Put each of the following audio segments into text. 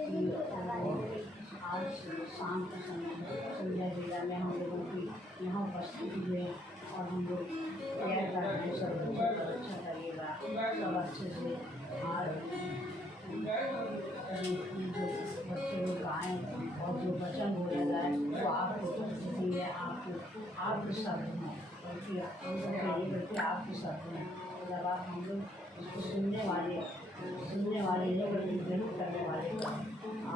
कि आज शाम के समय संध्या लीला में हम लोगों की यहाँ उपस्थित हुए और हम लोग प्रेयर कर रहे हैं सब बच्चों को अच्छा करिएगा, सब अच्छे से। और जो बच्चे लोग गाएँ और जो वचन बोला जाए वो आपको दिए, आपके शब्द हैं, बल्कि बल्कि आपके शब्द हैं। जब आप हम लोग इसको सुनने वाले नहीं बल्कि ग्रहण करने वाले का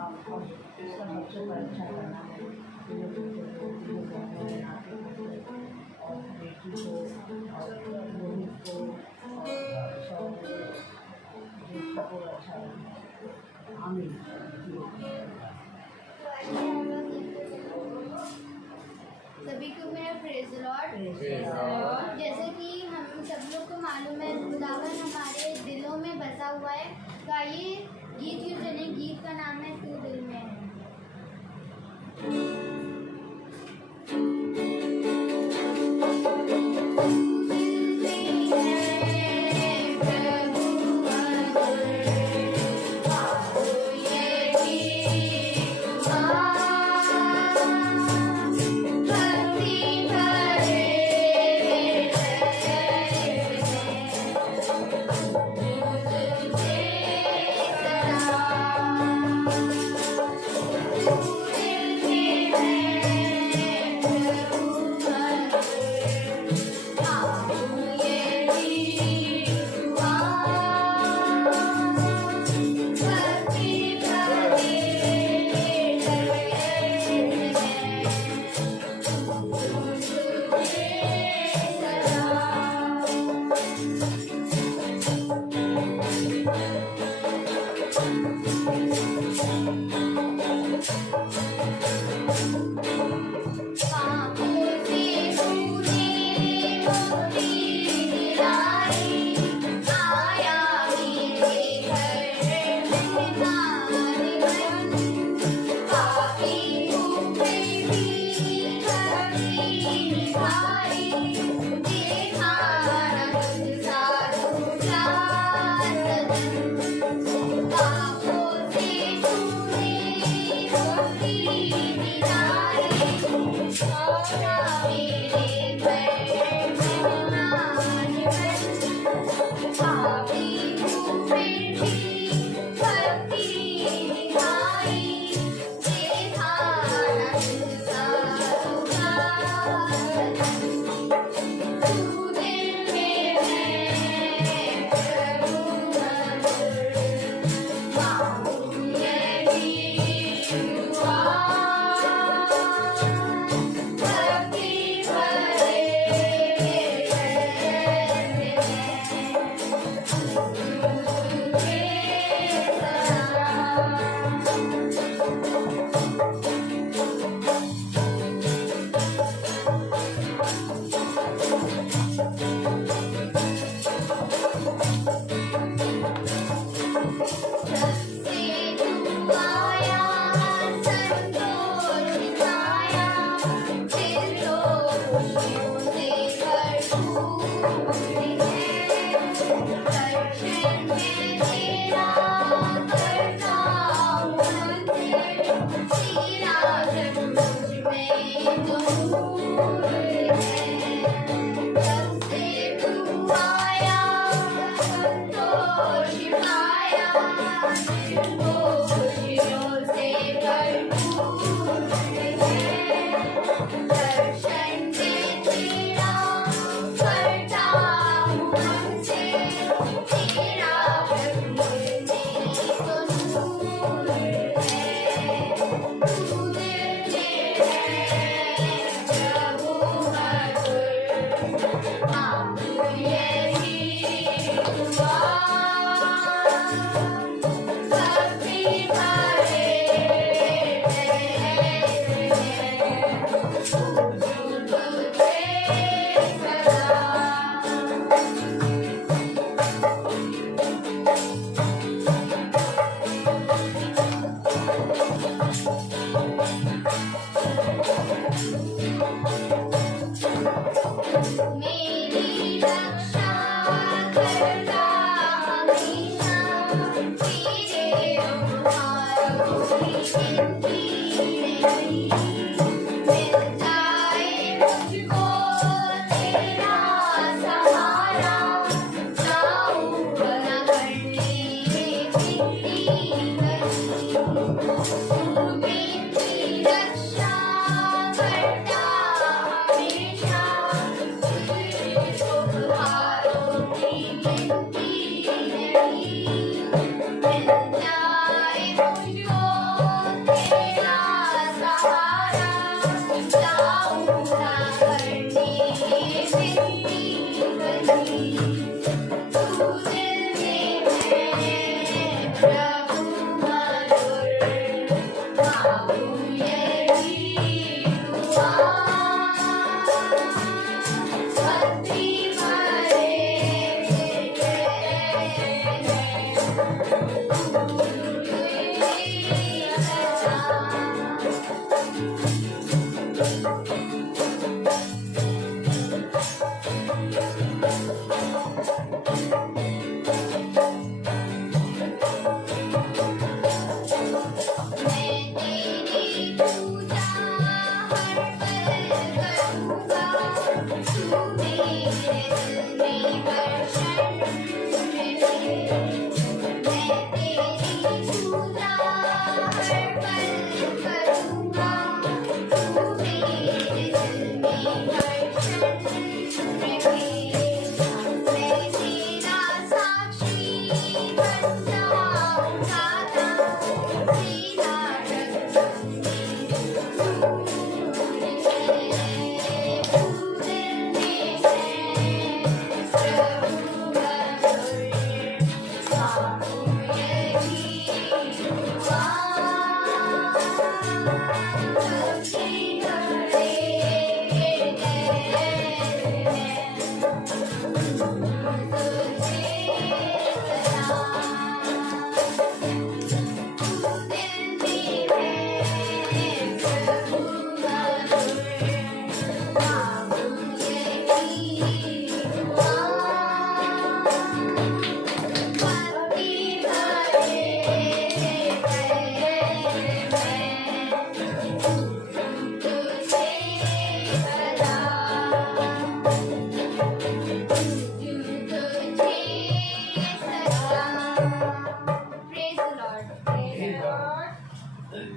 आप और सब बच्चों का अच्छा करना है। और बेटी को और रोहित को और सब को अच्छा करना है। आमीन। सभी को मेरा प्रेज़ लॉर्ड। जैसे कि हम सब लोग को मालूम है खुदावन हमारे दिलों में बसा हुआ है। तो आइए गीत क्यों चले, गीत का नाम है तू दिल में है।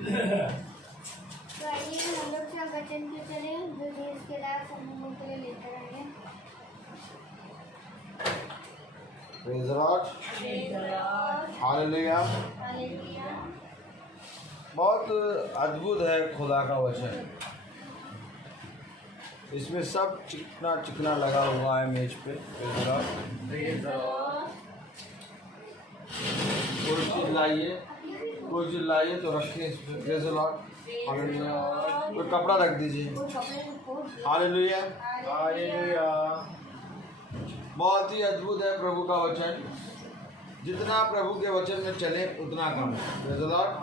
तो आइए हम लोग सब वचन पे चले जो देश के लायक हम लोगों के लिए लेकर आए हैं। Praise the Lord, hallelujah. Hallelujah. बहुत अद्भुत है खुदा का वचन। इसमें सब चिकना चिकना लगा हुआ है मेज पे। Praise the Lord. कोई चीज लाइए तो रखें इस पे। Praise the Lord, hallelujah. कोई कपड़ा रख दीजिए। Hallelujah, hallelujah. बहुत ही अद्भुत है प्रभु का वचन। जितना प्रभु के वचन में चले उतना कम है। Praise the Lord.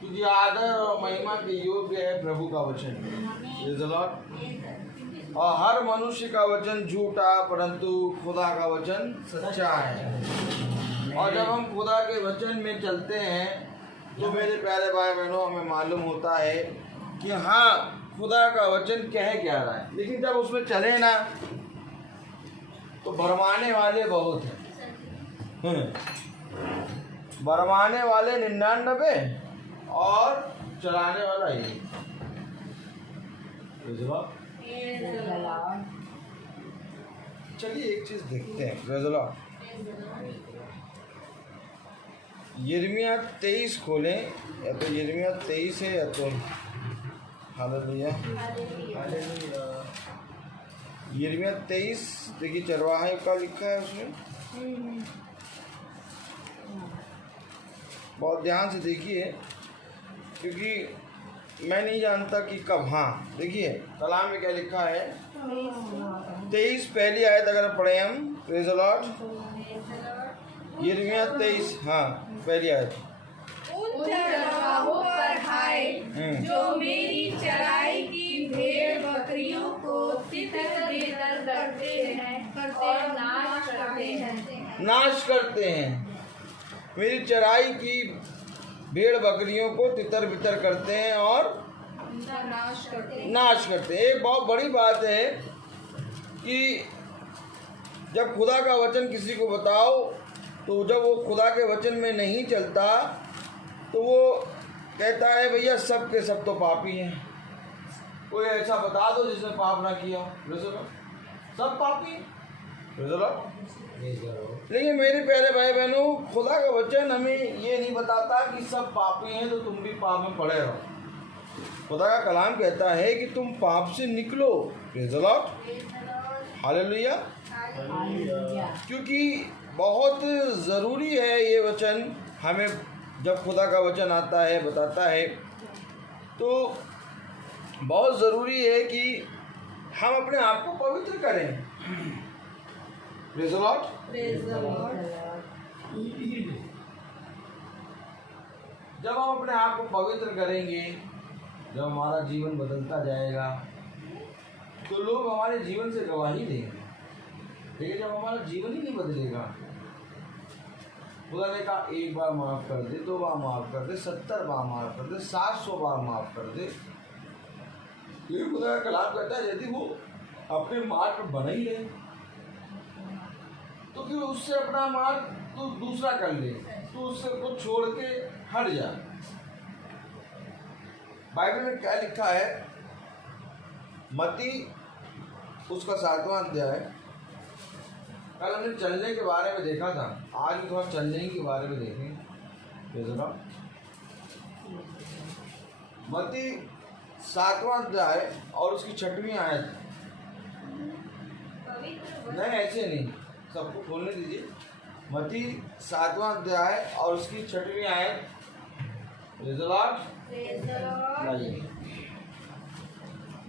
क्योंकि आदर और महिमा के योग्य है प्रभु का वचन। Praise the Lord. और हर मनुष्य का वचन झूठा, परंतु खुदा का वचन सच्चा है। और जब हम खुदा के वचन में चलते हैं तो मेरे प्यारे भाई बहनों, हमें मालूम होता है कि हाँ, खुदा का वचन कह क्या रहा है। लेकिन जब उसमें चले ना तो भरमाने वाले बहुत हैं। भरमाने वाले 99 और चलाने वाला एक। चलिए एक चीज देखते हैं। Praise the Lord. यिर्मयाह 23 खोलें, या तो यिर्मयाह 23 है या तो हालेलुया। यिर्मयाह 23 देखिए, चरवाहे का लिखा है उसमें। बहुत ध्यान से देखिए, क्योंकि मैं नहीं जानता कि कब। हाँ देखिए, कलाम में क्या लिखा है। 23 पहली आयत अगर पढ़े हम। Praise the Lord. यिर्मयाह 23, हाँ पहली आयत। उन चरवाहों पर हाय जो मेरी चराई की भेड़ बकरियों को तितर-बितर करते हैं और नाश करते हैं। नाश करते हैं। मेरी चराई की भेड़ बकरियों को तितर बितर करते हैं और नाश करते हैं। नाश करते हैं। एक बहुत बड़ी बात है कि जब खुदा का वचन किसी को बताओ, तो जब वो खुदा के वचन में नहीं चलता तो वो कहता है भैया सब के सब तो पापी हैं। कोई ऐसा बता दो जिसने पाप ना किया। सब पापी हैं। लेकिन मेरे प्यारे भाई बहनों, खुदा का वचन हमें ये नहीं बताता कि सब पापी हैं तो तुम भी पाप में पड़े रहो। खुदा का कलाम कहता है कि तुम पाप से निकलो। Praise the Lord, hallelujah. क्योंकि बहुत ज़रूरी है ये वचन हमें। जब खुदा का वचन आता है, बताता है, तो बहुत ज़रूरी है कि हम अपने आप को पवित्र करें। Praise the Lord. जब हम अपने आप को पवित्र करेंगे, जब हमारा जीवन बदलता जाएगा, तो लोग हमारे जीवन से गवाही देंगे। लेकिन जब हमारा जीवन ही नहीं बदलेगा, खुदा ने कहा 1 बार माफ़ कर दे, 2 बार माफ़ कर दे, 70 बार माफ़ कर दे, 700 बार माफ़ कर दे। क्योंकि खुदा का कलाम कहता है यदि वो अपने मार्ग पर बना ही रहे तो फिर उससे अपना मार्ग तो दूसरा कर ले, तो उससे को छोड़ के हट जा। बाइबल में क्या लिखा है, मत्ती उसका 7वां अध्याय। कल हमने चलने के बारे में देखा था, आज भी थोड़ा चलने के बारे में देखें। मत्ती 7वां अध्याय और उसकी 6वीं आयत। नहीं ऐसे नहीं, सबको खोलने दीजिए। मत्ती 7वां अध्याय और उसकी 6वीं आयत। लाइए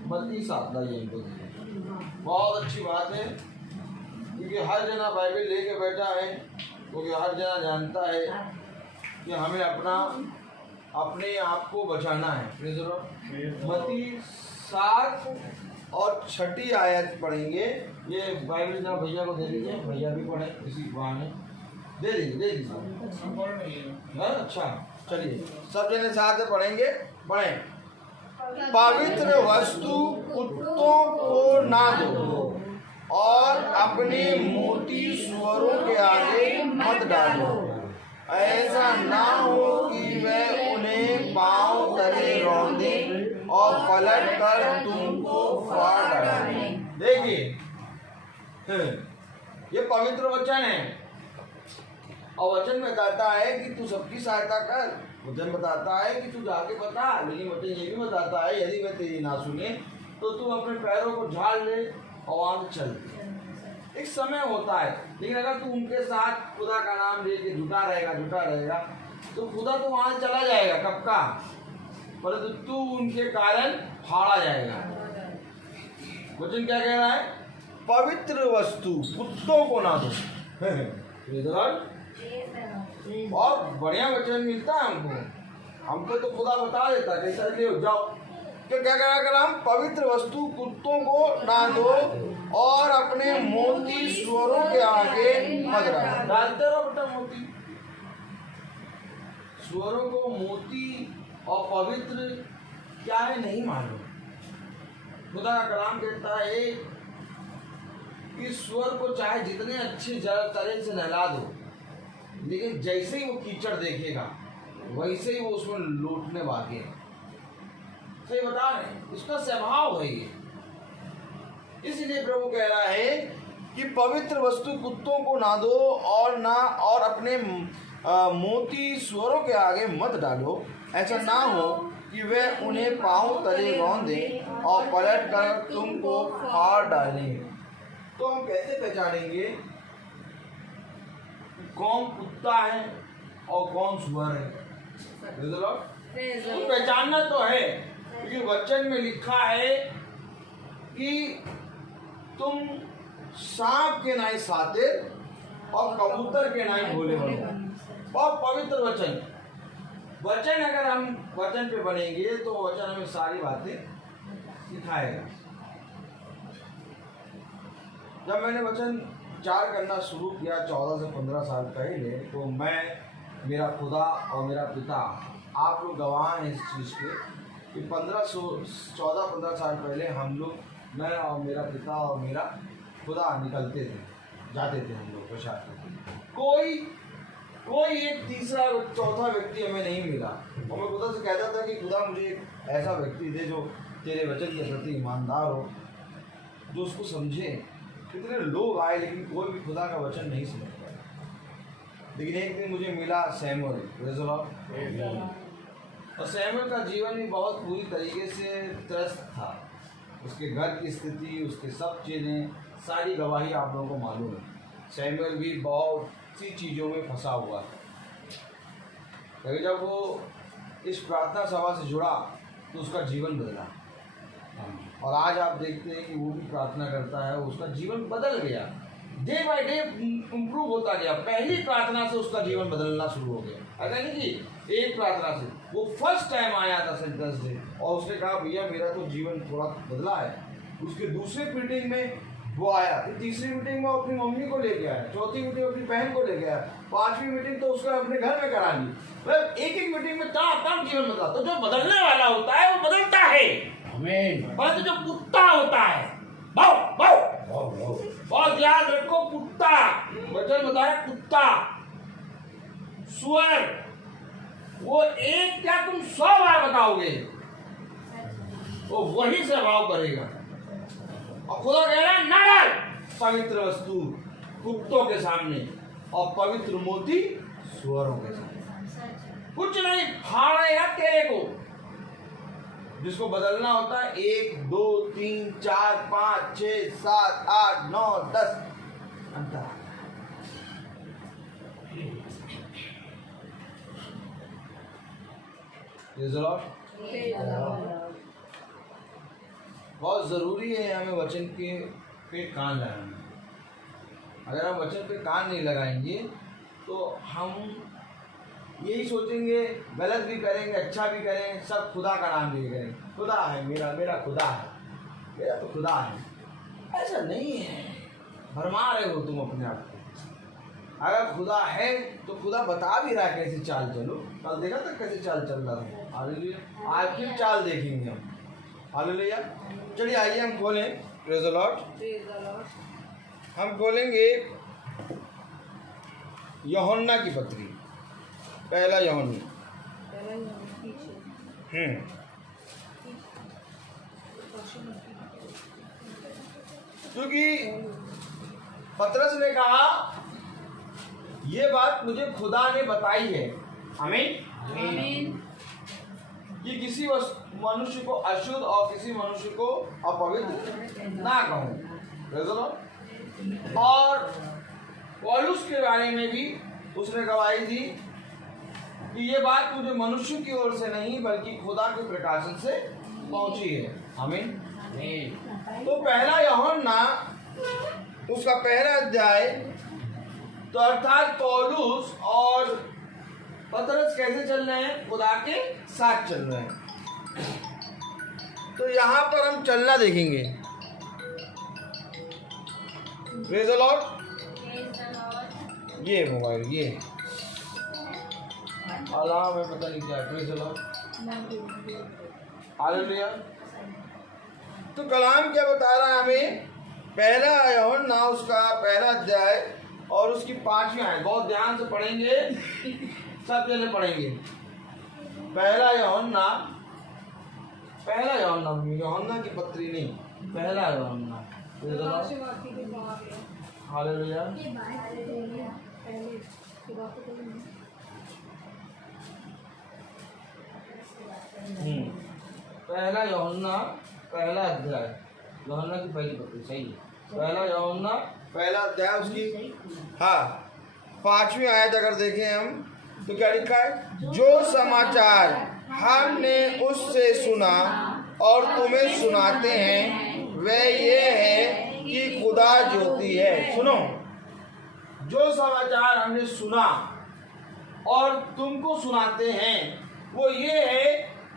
मत्ती 7 लाइए इनको। बहुत अच्छी बात है, क्योंकि हर जना बाइबल लेके बैठा है, क्योंकि हर जना जानता है कि हमें अपने आप को बचाना है। मत्ती 7 और 6 आयत पढ़ेंगे। ये बाइबल जरा भैया को दे दीजिए, भैया भी पढ़े इसी बहाने। दे दीजिए। अच्छा चलिए सब जने साथ में पढ़ेंगे। पढ़ें। पवित्र वस्तु कुत्तों को ना दो और अपने मोती सुअरों के आगे मत डालो, ऐसा ना हो कि वह पलट कर तुमको फाड़ डालेंगे। देखिए ये पवित्र वचन है और वचन में बताता है कि तू सबकी सहायता कर। वचन बताता है कि तू जाके बता, लेकिन वचन ये भी बताता है यदि मैं तेरी ना सुने तो तू अपने पैरों को झाड़ ले और वहां चल। एक समय होता है, लेकिन अगर तू उनके साथ खुदा का नाम लेके जुटा रहेगा तो खुदा तो वहां चला जाएगा कब का, परंतु तू उनके कारण फाड़ा जाएगा। वचन क्या कह रहा है? पवित्र वस्तु कुत्तों को ना दो। और बढ़िया वचन मिलता है हमको तो खुदा बता देता कैसा ले जाओ। तो क्या करा कर हम पवित्र वस्तु कुत्तों को ना दो और अपने मोती सुअरों के आगे मत डालते रहो। बेटा मोती सुअरों को मोती और पवित्र क्या है नहीं मालूम। खुदा का कलाम कहता है कि सुअर को चाहे जितने अच्छे तरह से नहला दो, लेकिन जैसे ही वो कीचड़ देखेगा वैसे ही वो उसमें लौटने भागे। सही बता रहे, उसका स्वभाव है ये। इसलिए प्रभु कह रहा है कि पवित्र वस्तु कुत्तों को ना दो और अपने मोती सुअरों के आगे मत डालो, ऐसा ना हो कि वे उन्हें पांव तले रौंदे और पलट कर तुमको फाड़ डालें। तो हम कैसे पहचानेंगे कौन कुत्ता है और कौन सुअर है? तो पहचानना तो है, क्योंकि वचन में लिखा है कि तुम सांप के नाई सातिर और कबूतर के नाई भोले बनो। और पवित्र वचन अगर हम वचन पे बनेंगे तो वचन हमें सारी बातें सिखाएगा। जब मैंने वचन 4 करना शुरू किया 14 से 15 साल पहले, तो मैं, मेरा खुदा और मेरा पिता, आप लोग गवाह हैं इस चीज़ के कि 14-15 साल पहले हम लोग, मैं और मेरा पिता और मेरा खुदा निकलते थे, जाते थे हम लोग प्रसाद करते। कोई एक तीसरा चौथा व्यक्ति हमें नहीं मिला और मैं खुदा से कहता था कि खुदा मुझे एक ऐसा व्यक्ति दे जो तेरे वचन के प्रति ईमानदार हो, जो उसको समझे। कितने लोग आए लेकिन कोई भी खुदा का वचन नहीं समझ पाया। लेकिन एक दिन मुझे मिला सैमुअल, और सैमुअल का जीवन भी बहुत पूरी तरीके से त्रस्त था। उसके घर की स्थिति, उसके सब चीज़ें, सारी गवाही आप लोगों को मालूम है। सैमुअल भी बहुत सी चीज़ों में फंसा हुआ था। लेकिन जब वो इस प्रार्थना सभा से जुड़ा तो उसका जीवन बदला, और आज आप देखते हैं कि वो भी प्रार्थना करता है, उसका जीवन बदल गया, डे बाय डे इम्प्रूव होता गया। पहली प्रार्थना से उसका जीवन बदलना शुरू हो गया। ऐसा नहीं कि एक प्रार्थना से, वो फर्स्ट टाइम आया था सेंटेंस से और उसने कहा भैया मेरा तो जीवन थोड़ा बदला है। उसके दूसरे मीटिंग में वो आया, फिर तीसरी मीटिंग में अपनी मम्मी को लेके आया, चौथी मीटिंग अपनी बहन को लेके आया, 5वीं मीटिंग तो उसको अपने घर में करा ली। मतलब एक मीटिंग में तब जीवन बदला। तो जो बदलने वाला होता है वो बदलता है, परंतु जो कुत्ता होता है, बहुत याद रखो, कुत्ता, वचन बताया कुत्ता, सुअर, वो एक क्या तुम 100 बार बताओगे वो वही स्वभाव करेगा। और खुदा कह रहा है ना डाल पवित्र वस्तु कुत्तों के सामने और पवित्र मोती सुअरों के सामने। कुछ नहीं फाड़ेगा तेरे को। जिसको बदलना होता है 1 2 3 4 5 6 7 8 9 10 अंतर। बहुत ज़रूरी है हमें वचन पे कान लगाना। अगर हम वचन पे कान नहीं लगाएंगे तो हम यही सोचेंगे, गलत भी करेंगे, अच्छा भी करें, सब खुदा का नाम लिए करेंगे। खुदा है मेरा खुदा है, मेरा तो खुदा है। ऐसा नहीं है, भरमा रहे हो तुम अपने आप को। अगर खुदा है तो खुदा बता भी रहा है कैसे चाल चलो। कल देखा था कैसे चाल चल रहा था। हालेलुया। आज फिर चाल देखेंगे हम। हालेलुया। चलिए आइए हम खोलें, प्रेज़ द लॉर्ड। हम खोलेंगे यूहन्ना की पत्री, पहला यूहन्ना। क्योंकि पतरस ने कहा ये बात मुझे खुदा ने बताई है, आमीन, आमीन। कि किसी मनुष्य को अशुद्ध और किसी मनुष्य को अपवित्र ना कहूं। Praise the Lord। और पौलुस के बारे में भी उसने गवाही दी कि ये बात मुझे मनुष्य की ओर से नहीं बल्कि खुदा के प्रकाशन से पहुंची है, आमीन। तो पहला यूहन्ना उसका पहला अध्याय, तो अर्थात पौलुस और पतरस कैसे चल रहे हैं? खुदा के साथ चल रहे हैं। तो यहाँ पर हम चलना देखेंगे। Praise the Lord. ये मोबाइल ये अलार्म है, पता नहीं क्या। Praise the Lord, hallelujah. तो कलाम क्या बता रहा है हमें? पहला यूहन्ना उसका पहला अध्याय और उसकी 5वीं आयत, बहुत ध्यान से पढ़ेंगे, सब जने पढ़ेंगे। पहला यूहन्ना यूहन्ना की पत्री नहीं, पहला यूहन्ना। हालेलुया। पहला यूहन्ना पहला अध्याय, यूहन्ना की पहली पत्री, सही है। पहला यूहन्ना पहला अध्याय उसकी 5वीं आयत अगर देखें हम तो क्या लिखा है? जो समाचार हमने उससे सुना और तुम्हें सुनाते हैं वह ये है कि खुदा ज्योति है। सुनो, जो समाचार हमने सुना और तुमको सुनाते हैं वो ये है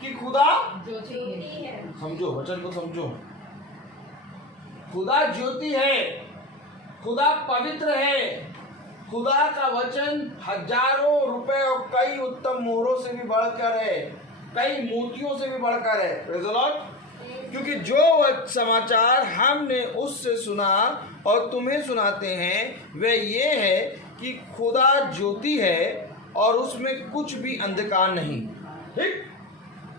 कि खुदा ज्योति है। समझो, वचन को समझो। खुदा ज्योति है, खुदा पवित्र है, खुदा का वचन हजारों रुपए और कई उत्तम मोहरों से भी बढ़कर है, कई मोतियों से भी बढ़कर है। Praise the Lord. क्योंकि जो समाचार हमने उससे सुना और तुम्हें सुनाते हैं वे ये है कि खुदा ज्योति है और उसमें कुछ भी अंधकार नहीं। ठीक,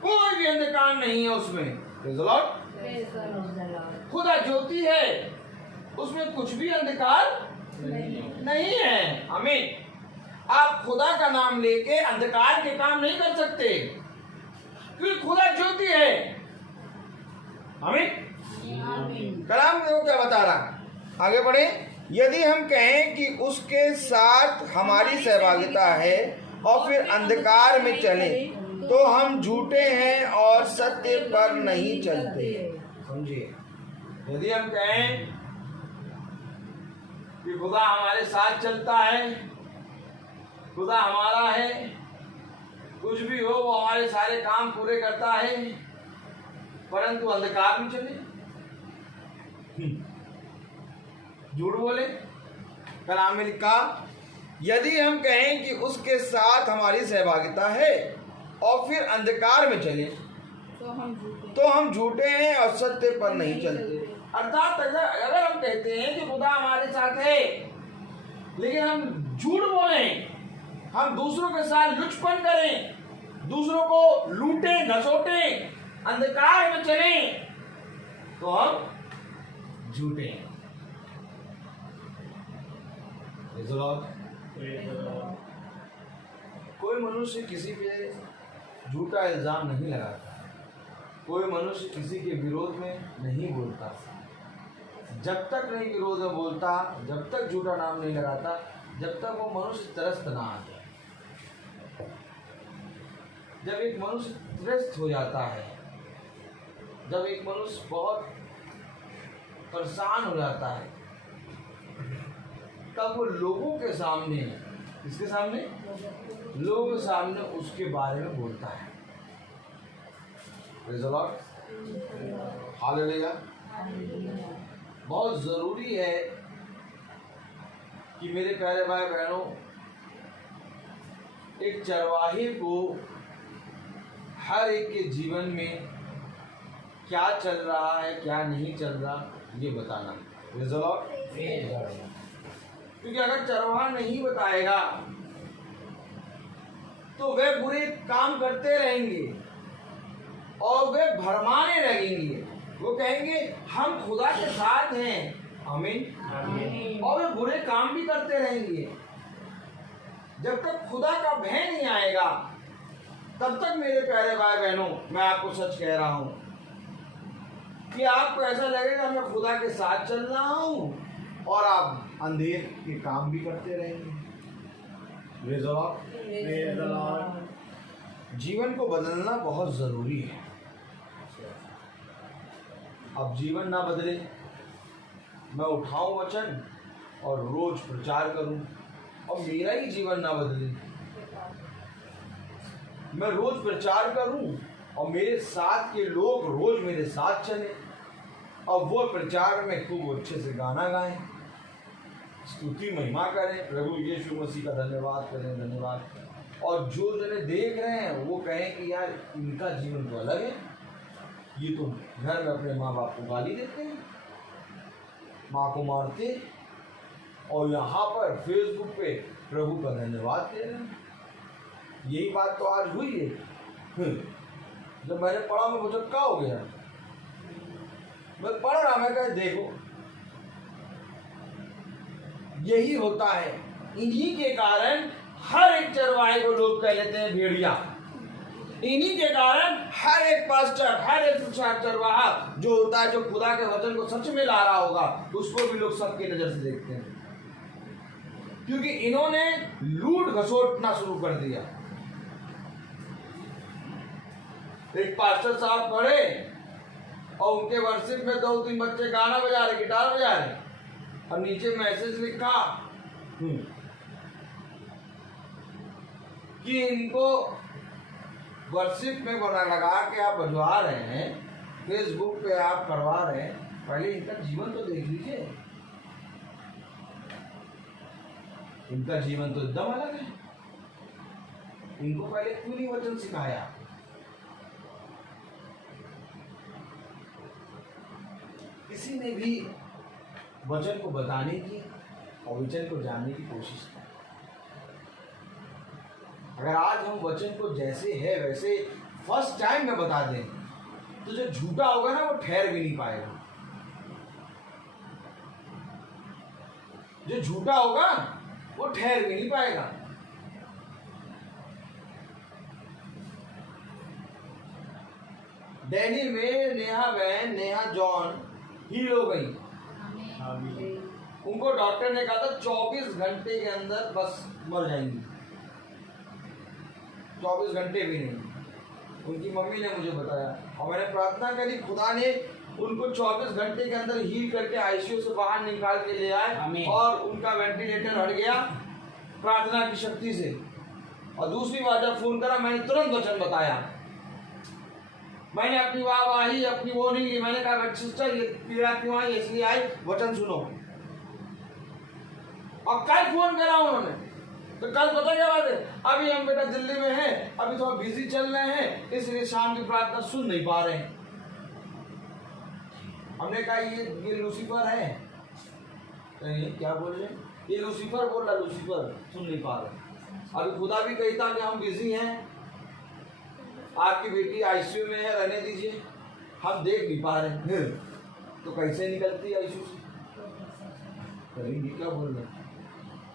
कोई भी अंधकार नहीं है उसमें। Praise the Lord. खुदा ज्योति है, उसमें कुछ भी अंधकार नहीं है, आमीन। आप खुदा का नाम लेके अंधकार के काम नहीं कर सकते क्योंकि खुदा ज्योति है, आमीन। कलाम देखो क्या बता रहा, आगे बढ़े। यदि हम कहें कि उसके साथ हमारी सहभागिता है और फिर अंधकार में चले तो हम झूठे हैं और सत्य पर नहीं चलते। समझिए, यदि हम कहें कि खुदा हमारे साथ चलता है, खुदा हमारा है, कुछ भी हो वो हमारे सारे काम पूरे करता है, परंतु अंधकार में चले, झूठ बोले। कलाम में लिखा, यदि हम कहें कि उसके साथ हमारी सहभागिता है और फिर अंधकार में चले तो हम झूठे हैं और सत्य पर नहीं चलते। अर्थात अगर हम कहते हैं कि खुदा हमारे साथ है लेकिन हम झूठ बोलें, हम दूसरों के साथ लुचपन करें, दूसरों को लूटें घसोटें, अंधकार में चलें, तो हम झूठे हैं। कोई मनुष्य किसी पे झूठा इल्जाम नहीं लगाता, कोई मनुष्य किसी के विरोध में नहीं बोलता। जब तक नहीं विरोध में बोलता, जब तक झूठा नाम नहीं लगाता, जब तक वो मनुष्य त्रस्त ना आ जाए। जब एक मनुष्य त्रस्त हो जाता है, जब एक मनुष्य बहुत परेशान हो जाता है, तब वो लोगों के सामने, किसके सामने? लोगों के सामने उसके बारे में बोलता है। Praise the Lord, hallelujah. बहुत ज़रूरी है कि मेरे प्यारे भाई बहनों, एक चरवाहे को हर एक के जीवन में क्या चल रहा है क्या नहीं चल रहा ये बताना। Praise the Lord. क्योंकि अगर चरवाहा नहीं बताएगा तो वे बुरे काम करते रहेंगे और वे भरमाने लगेंगे। वो कहेंगे हम खुदा के साथ हैं, आमीन। और वे बुरे काम भी करते रहेंगे। जब तक खुदा का भय नहीं आएगा तब तक मेरे प्यारे भाई बहनों, मैं आपको सच कह रहा हूं कि आपको ऐसा लगेगा मैं खुदा के साथ चल रहा हूं और आप अंधेर के काम भी करते रहेंगे। Praise the Lord। जीवन को बदलना बहुत जरूरी है। अब जीवन ना बदले, मैं उठाऊं वचन और रोज प्रचार करूं और मेरा ही जीवन ना बदले, मैं रोज प्रचार करूं और मेरे साथ के लोग रोज मेरे साथ चले और वो प्रचार में खूब अच्छे से गाना गाएं, स्तुति महिमा करें, प्रभु यीशु मसीह का धन्यवाद करें, धन्यवाद। और जो जने देख रहे हैं वो कहें कि यार इनका जीवन तो अलग है, ये तो घर में अपने माँ बाप को गाली देते हैं, माँ को मारते, और यहाँ पर फेसबुक पे प्रभु का धन्यवाद दे रहे हैं। यही बात तो आज हुई है। जब मैंने पढ़ा मैं मुझे क्या हो गया, मैं पढ़ रहा, मैं कहा देखो यही होता है। इन्हीं के कारण हर एक चरवाहे को लोग कह लेते हैं भेड़िया। इन्हीं के कारण हर एक पास्टर, हर एक चरवाहा जो होता है, जो खुदा के वचन को सच में ला रहा होगा, उसको भी लोग सबकी नजर से देखते हैं, क्योंकि इन्होंने लूट घसोटना शुरू कर दिया। एक पास्टर साहब खड़े और उनके वर्शिप में 2-3 बच्चे गाना बजा रहे, गिटार बजा रहे, और नीचे मैसेज लिखा कि इनको वर्शिप में बना लगा के आप बजवा रहे हैं, फेसबुक पे आप करवा रहे हैं, पहले इनका जीवन तो देख लीजिए। इनका जीवन तो एकदम अलग है। इनको पहले क्यों नहीं वचन सिखाया? किसी ने भी वचन को बताने की और वचन को जानने की कोशिश की। अगर आज हम वचन को जैसे है वैसे फर्स्ट टाइम में बता दें तो जो झूठा होगा ना वो ठहर भी नहीं पाएगा। जो झूठा होगा वो ठहर भी नहीं पाएगा। दिल्ली में नेहा बहन, नेहा जॉन हील हो गई। उनको डॉक्टर ने कहा था 24 घंटे के अंदर बस मर जाएंगी। 24 घंटे भी नहीं। उनकी मम्मी ने मुझे बताया और मैंने प्रार्थना करी, खुदा ने उनको 24 घंटे के अंदर हील करके आईसीयू से बाहर निकाल के ले आए और उनका वेंटिलेटर हट गया प्रार्थना की शक्ति से। और दूसरी बार जब फोन करा मैंने तुरंत वचन बताया। मैंने अपनी वाहवाही अपनी वो नहीं ली। मैंने कहा सिस्टर ये पीड़ा क्यों आई, इसलिए आई, वचन सुनो। और कल फोन करा उन्होंने तो कल पता क्या बात है, अभी हम बेटा दिल्ली में हैं, अभी थोड़ा बिजी चल रहे हैं, इसलिए शाम की प्रार्थना सुन नहीं पा रहे हैं। हमने कहा ये लूसीफर है। नहीं क्या बोल रहे, ये लूसीफर बोल रहा, लूसीफर सुन नहीं पा रहे। अभी खुदा भी कहता कि हम बिजी हैं, आपकी बेटी आईसीयू में है, रहने दीजिए, हम देख नहीं पा रहे। तो कैसे निकलती आईसीयू से? करेंगे क्या बोल रहे।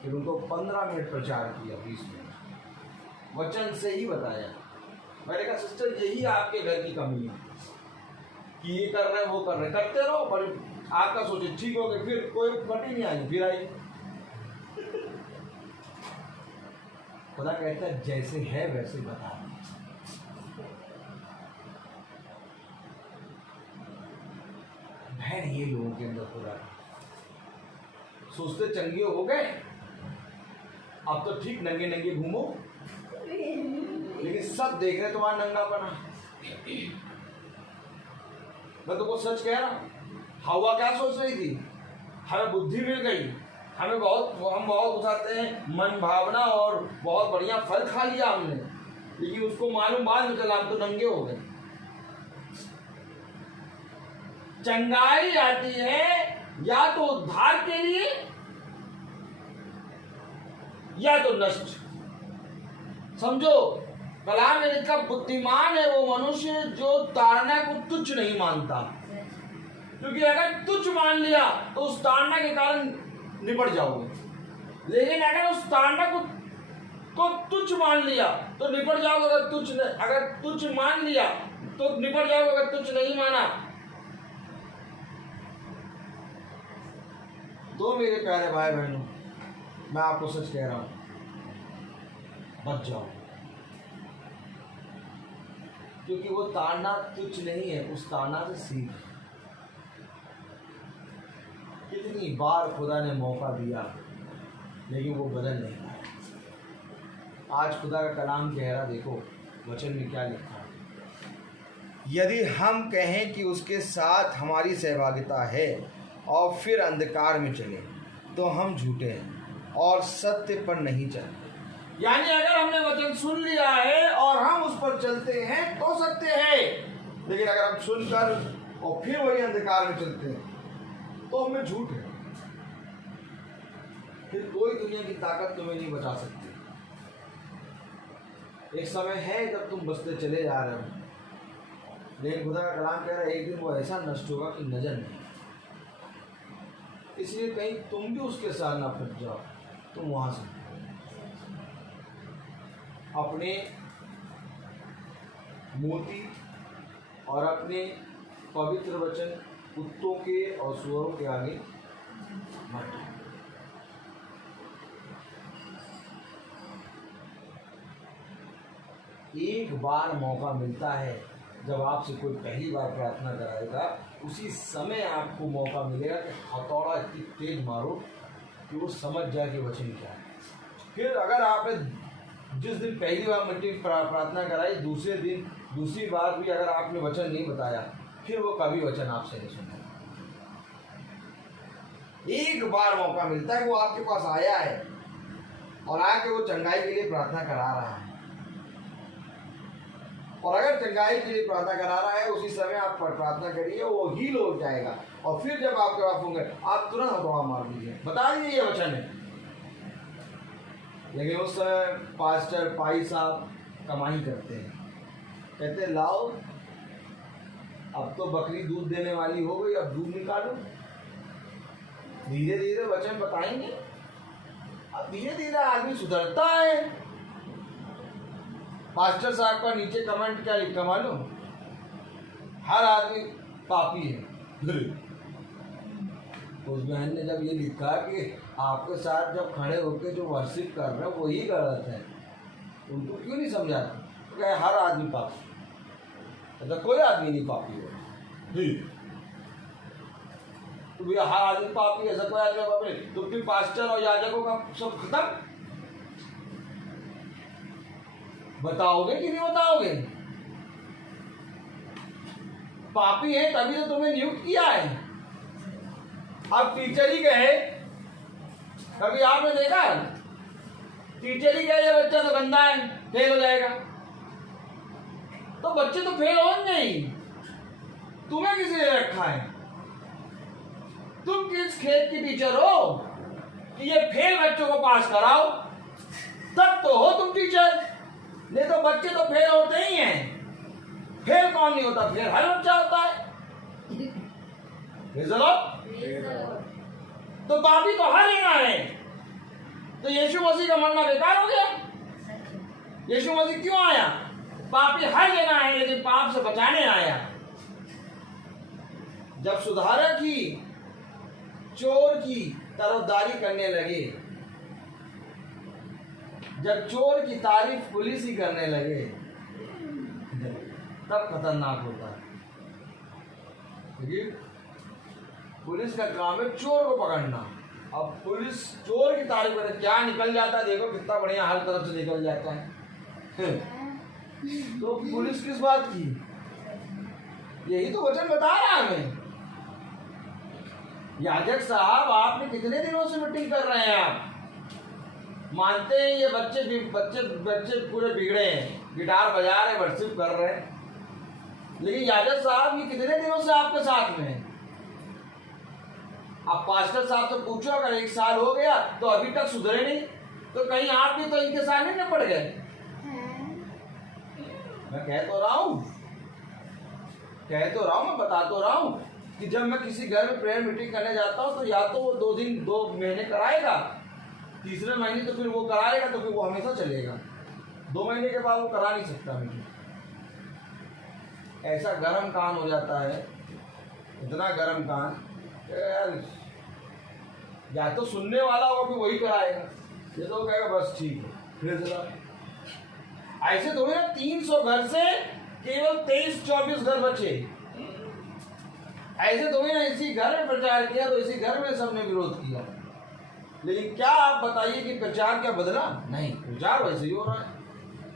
फिर उनको 15 मिनट प्रचार किया, 20 मिनट वचन से ही बताया। मैंने कहा सिस्टर यही आपके घर की कमी है कि ये कर रहे हैं वो कर रहे हैं, करते रहो, पर आपका सोचे ठीक हो गए, फिर कोई कटी नहीं आई, फिर आई। खुदा कहता है जैसे है वैसे बता। भय ये लोगों के अंदर खुदा सोचते चंगे हो गए, अब तो ठीक नंगे नंगे घूमो, लेकिन सब देख रहे तुम्हारा नंगापना। मैं तुमको सच कह रहा हूं, हवा क्या सोच रही थी, हमें बुद्धि मिल गई, हम बहुत उठाते हैं मन भावना और बहुत बढ़िया फल खा लिया हमने, लेकिन उसको मालूम बाद में चला हम तो नंगे हो गए। चंगाई आती है या तो उद्धार के लिए या तो नष्ट। समझो, कलाम में लिखा बुद्धिमान है वो मनुष्य जो ताड़ना को तुच्छ नहीं मानता। क्योंकि अगर तुच्छ मान लिया तो उस ताड़ना के कारण निपट जाओगे, लेकिन अगर उस ताड़ना को तुच्छ मान लिया तो निपट जाओगे। अगर तुच्छ मान लिया तो निपट जाओगे, अगर तुच्छ नहीं माना तो मेरे प्यारे भाई बहनों, मैं आपको सच कह रहा हूं, बच जाओ। क्योंकि वो ताड़ना तुच्छ नहीं है, उस ताड़ना से सीख। कितनी बार खुदा ने मौका दिया लेकिन वो बदल नहीं पाया। आज खुदा का कलाम गहरा देखो, वचन में क्या लिखा है। यदि हम कहें कि उसके साथ हमारी सहभागिता है और फिर अंधकार में चले तो हम झूठे हैं और सत्य पर नहीं चलते। यानी अगर हमने वचन सुन लिया है और हम उस पर चलते हैं तो सत्य है, लेकिन अगर हम सुनकर और फिर वही अंधकार में चलते हैं तो हमें झूठ है। फिर कोई दुनिया की ताकत तुम्हें नहीं बचा सकती। एक समय है जब तुम बसते चले जा रहे हो, लेकिन खुदा का कलाम कह रहा है एक दिन वो ऐसा नष्ट होगा कि नजर नहीं। इसलिए कहीं तुम भी उसके साथ ना फंस जाओ। तुम वहां से अपने मोती और अपने पवित्र वचन कुत्तों के और सुअरों के आगे मत। एक बार मौका मिलता है जब आपसे कोई पहली बार प्रार्थना कराएगा, उसी समय आपको मौका मिलेगा कि हथौड़ा इतनी तेज मारो कि वो समझ जाए कि वचन क्या है। फिर अगर आपने जिस दिन पहली बार मिट्टी प्रार्थना कराई, दूसरी बार भी अगर आपने वचन नहीं बताया, फिर वो कभी वचन आपसे नहीं सुना। एक बार मौका मिलता है, वो आपके पास आया है और आके वो चंगाई के लिए प्रार्थना करा रहा है, और अगर चंगाई के लिए प्रार्थना करा रहा है उसी समय आप प्रार्थना करिए, वो हील हो जाएगा। और फिर जब आपके पास होंगे आप तुरंत हथौड़ा मार दीजिए, बता दीजिए ये वचन है। लेकिन उस समय पास्टर पाई साहब कमाई करते हैं, कहते लाओ अब तो बकरी दूध देने वाली हो गई, अब दूध निकालो। धीरे धीरे वचन बताएंगे, अब धीरे धीरे आदमी सुधरता है। पास्टर साहब का नीचे कमेंट क्या लिखा मालूम? हर आदमी पापी है। उस बहन ने जब ये लिखा कि आपके साथ जब खड़े होकर जो वर्शिप कर रहे हैं वही गलत है, उनको क्यों नहीं समझाते? तो कहे हर आदमी पापी, तो कोई आदमी नहीं पापी है। तो भैया हर आदमी पापी, ऐसा कोई आदमी पापी नहीं। तो फिर पास्टर और याजकों का सब खत्म। बताओगे कि नहीं बताओगे? पापी है तभी तो तुम्हें नियुक्त किया है। अब टीचर ही कहे, कभी आपने देखा टीचर ही कहे ये बच्चा तो गंदा है, फेल हो जाएगा, तो बच्चे तो फेल हो नहीं। तुम्हें किसने रखा है? तुम किस खेत की टीचर हो कि ये फेल बच्चों को पास कराओ? तब तो हो तुम टीचर, नहीं तो बच्चे तो फेल होते ही हैं। फेल कौन नहीं होता? फेल हर बच्चा होता है। तो पापी तो हर एक है। तो यीशु मसीह का मरना बेकार हो गया? यीशु मसीह क्यों आया? पापी हर जगह है लेकिन पाप से बचाने आया। जब सुधारक ही चोर की तरफदारी करने लगे, जब चोर की तारीफ पुलिस ही करने लगे, तब खतरनाक होता है। पुलिस का काम है चोर को पकड़ना। अब पुलिस चोर की तारीफ करे, क्या निकल जाता है, देखो कितना बढ़िया हर तरफ से निकल जाता है। तो पुलिस किस बात की? यही तो वचन बता रहा है हमें। याजक साहब आपने कितने दिनों से मीटिंग कर रहे हैं? आप मानते हैं ये बच्चे बच्चे बच्चे पूरे बिगड़े हैं, गिटार बजा रहे, वर्शिप कर रहे हैं, लेकिन याजक साहब ये कितने दिनों से आपके साथ में है? आप पास्टर साहब से पूछो, अगर 1 साल हो गया तो अभी तक सुधरे नहीं, तो कहीं आप भी तो इनके सामने न पड़ गए। मैं कह तो रहा हूं, मैं बता तो रहा हूं। कि जब मैं किसी घर में प्रेयर मीटिंग करने जाता हूँ तो या तो वो 2 दिन 2 महीने कराएगा, तीसरे महीने तो फिर वो कराएगा, तो फिर वो हमेशा चलेगा। 2 महीने के बाद वो करा नहीं सकता मीटिंग। ऐसा गर्म कान हो जाता है, इतना गर्म कान यार, या तो सुनने वाला होगा फिर वही कराएगा, ये तो कहेगा बस ठीक है फिर चला। ऐसे थोड़ी ना 300 घर से केवल 23-24 घर बचे। ऐसे थोड़ी ना इसी घर में प्रचार किया तो इसी घर में सबने विरोध किया। लेकिन क्या आप बताइए कि प्रचार क्या बदला? नहीं, प्रचार वैसे ही हो रहा है।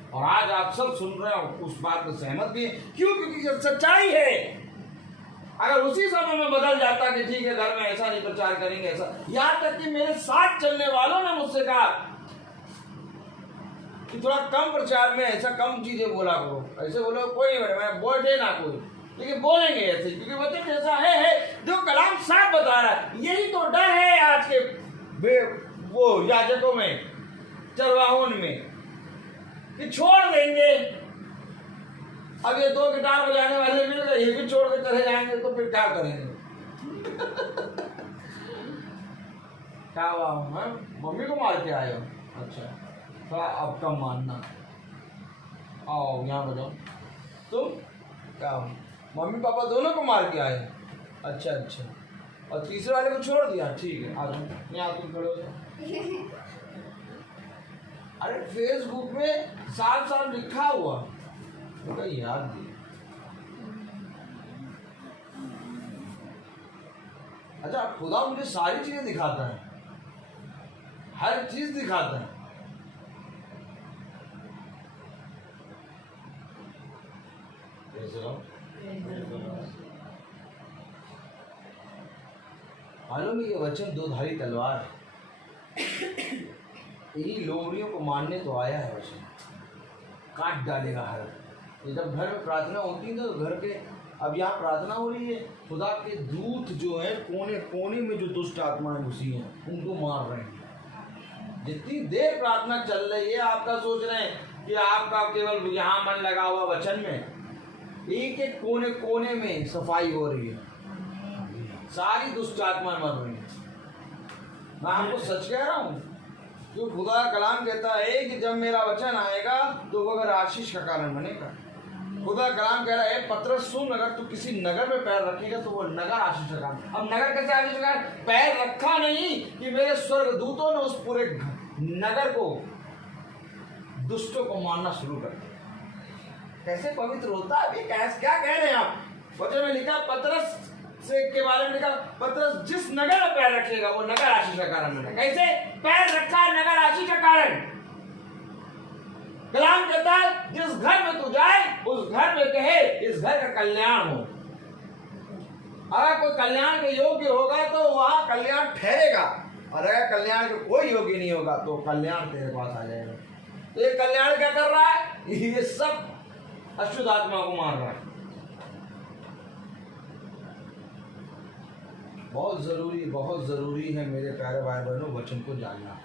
और आज आप सब सुन रहे हो, उस बात में सहमत भी है। क्यों? क्योंकि ये सच्चाई है। अगर उसी समय में बदल जाता कि ठीक है घर में ऐसा नहीं प्रचार करेंगे ऐसा, यहाँ तक कि मेरे साथ चलने वालों ने मुझसे कहा कि थोड़ा कम प्रचार में ऐसा कम चीजें बोला करो, ऐसे बोलो कोई नहीं, बोले ना कोई, लेकिन बोलेंगे ऐसे क्योंकि वचन जैसा है। जो कलाम साफ बता रहा है, यही तो डर है आज के वो याजकों में, चरवाहों में, कि छोड़ देंगे। अब ये 2 गिटार बजाने वाले मिल गए, ये भी छोड़ के चले जाएंगे तो फिर क्या करेंगे? क्या हुआ? मम्मी को मार के आए हो? अच्छा, थोड़ा आपका मानना। आओ यहाँ बजाओ। तुम क्या हो? मम्मी पापा दोनों को मार के आए? अच्छा अच्छा, और तीसरे वाले को छोड़ दिया? ठीक है, आ जाओ यहाँ, तुम खड़े हो जाओ। अरे फेसबुक में साफ लिखा हुआ, तो याद दिया। अच्छा, खुदा मुझे सारी चीजें दिखाता है, हर चीज दिखाता है। मालूम है ये वचन 2-धारी तलवार है। यही लोमड़ियों को मारने तो आया है वचन, काट डालेगा हर। ये जब घर में प्रार्थना होती है तो घर के, अब यहाँ प्रार्थना हो रही है, खुदा के दूत जो है कोने कोने में जो दुष्ट आत्माएं घुसी हैं उनको मार रहे हैं। जितनी देर प्रार्थना चल रही है, आपका सोच रहे हैं कि आपका केवल यहाँ मन लगा हुआ वचन में, एक एक कोने कोने में सफाई हो रही है, सारी दुष्ट आत्माएं मर रही हैं। मैं आपको सच कह रहा हूँ, तो खुदा का कलाम कहता है कि जब मेरा वचन आएगा तो वो अगर आशीष का कारण बनेगा। खुदा का कलाम कह रहा है पत्रस सुन, अगर तू किसी नगर में पैर रखेगा तो वो नगर आशीष का कारण। अब नगर कैसे आशीष का? पैर रखा नहीं कि मेरे स्वर्गदूतों ने उस पूरे नगर को, दुष्टों को मारना शुरू कर दिया। कैसे पवित्र होता है? क्या कह रहे हैं आप? वचन में लिखा, पत्रस से के बारे में लिखा, पत्रस जिस नगर में पैर रखेगा वो नगर आशीष का कारण बनेगा। कैसे? पैर रखा है नगर आशीष का कारण। कलाम कहता है जिस घर में तू जाए उस घर में कहे इस घर का कल्याण हो। अगर कोई कल्याण के योग्य होगा तो वहां कल्याण ठहरेगा, और अगर कल्याण के कोई योग्य नहीं होगा तो कल्याण तेरे पास आ जाएगा। तो ये कल्याण क्या कर रहा है? ये सब अशुद्ध आत्मा को मार रहा है। बहुत जरूरी है मेरे प्यारे भाई बहनों वचन को जानना।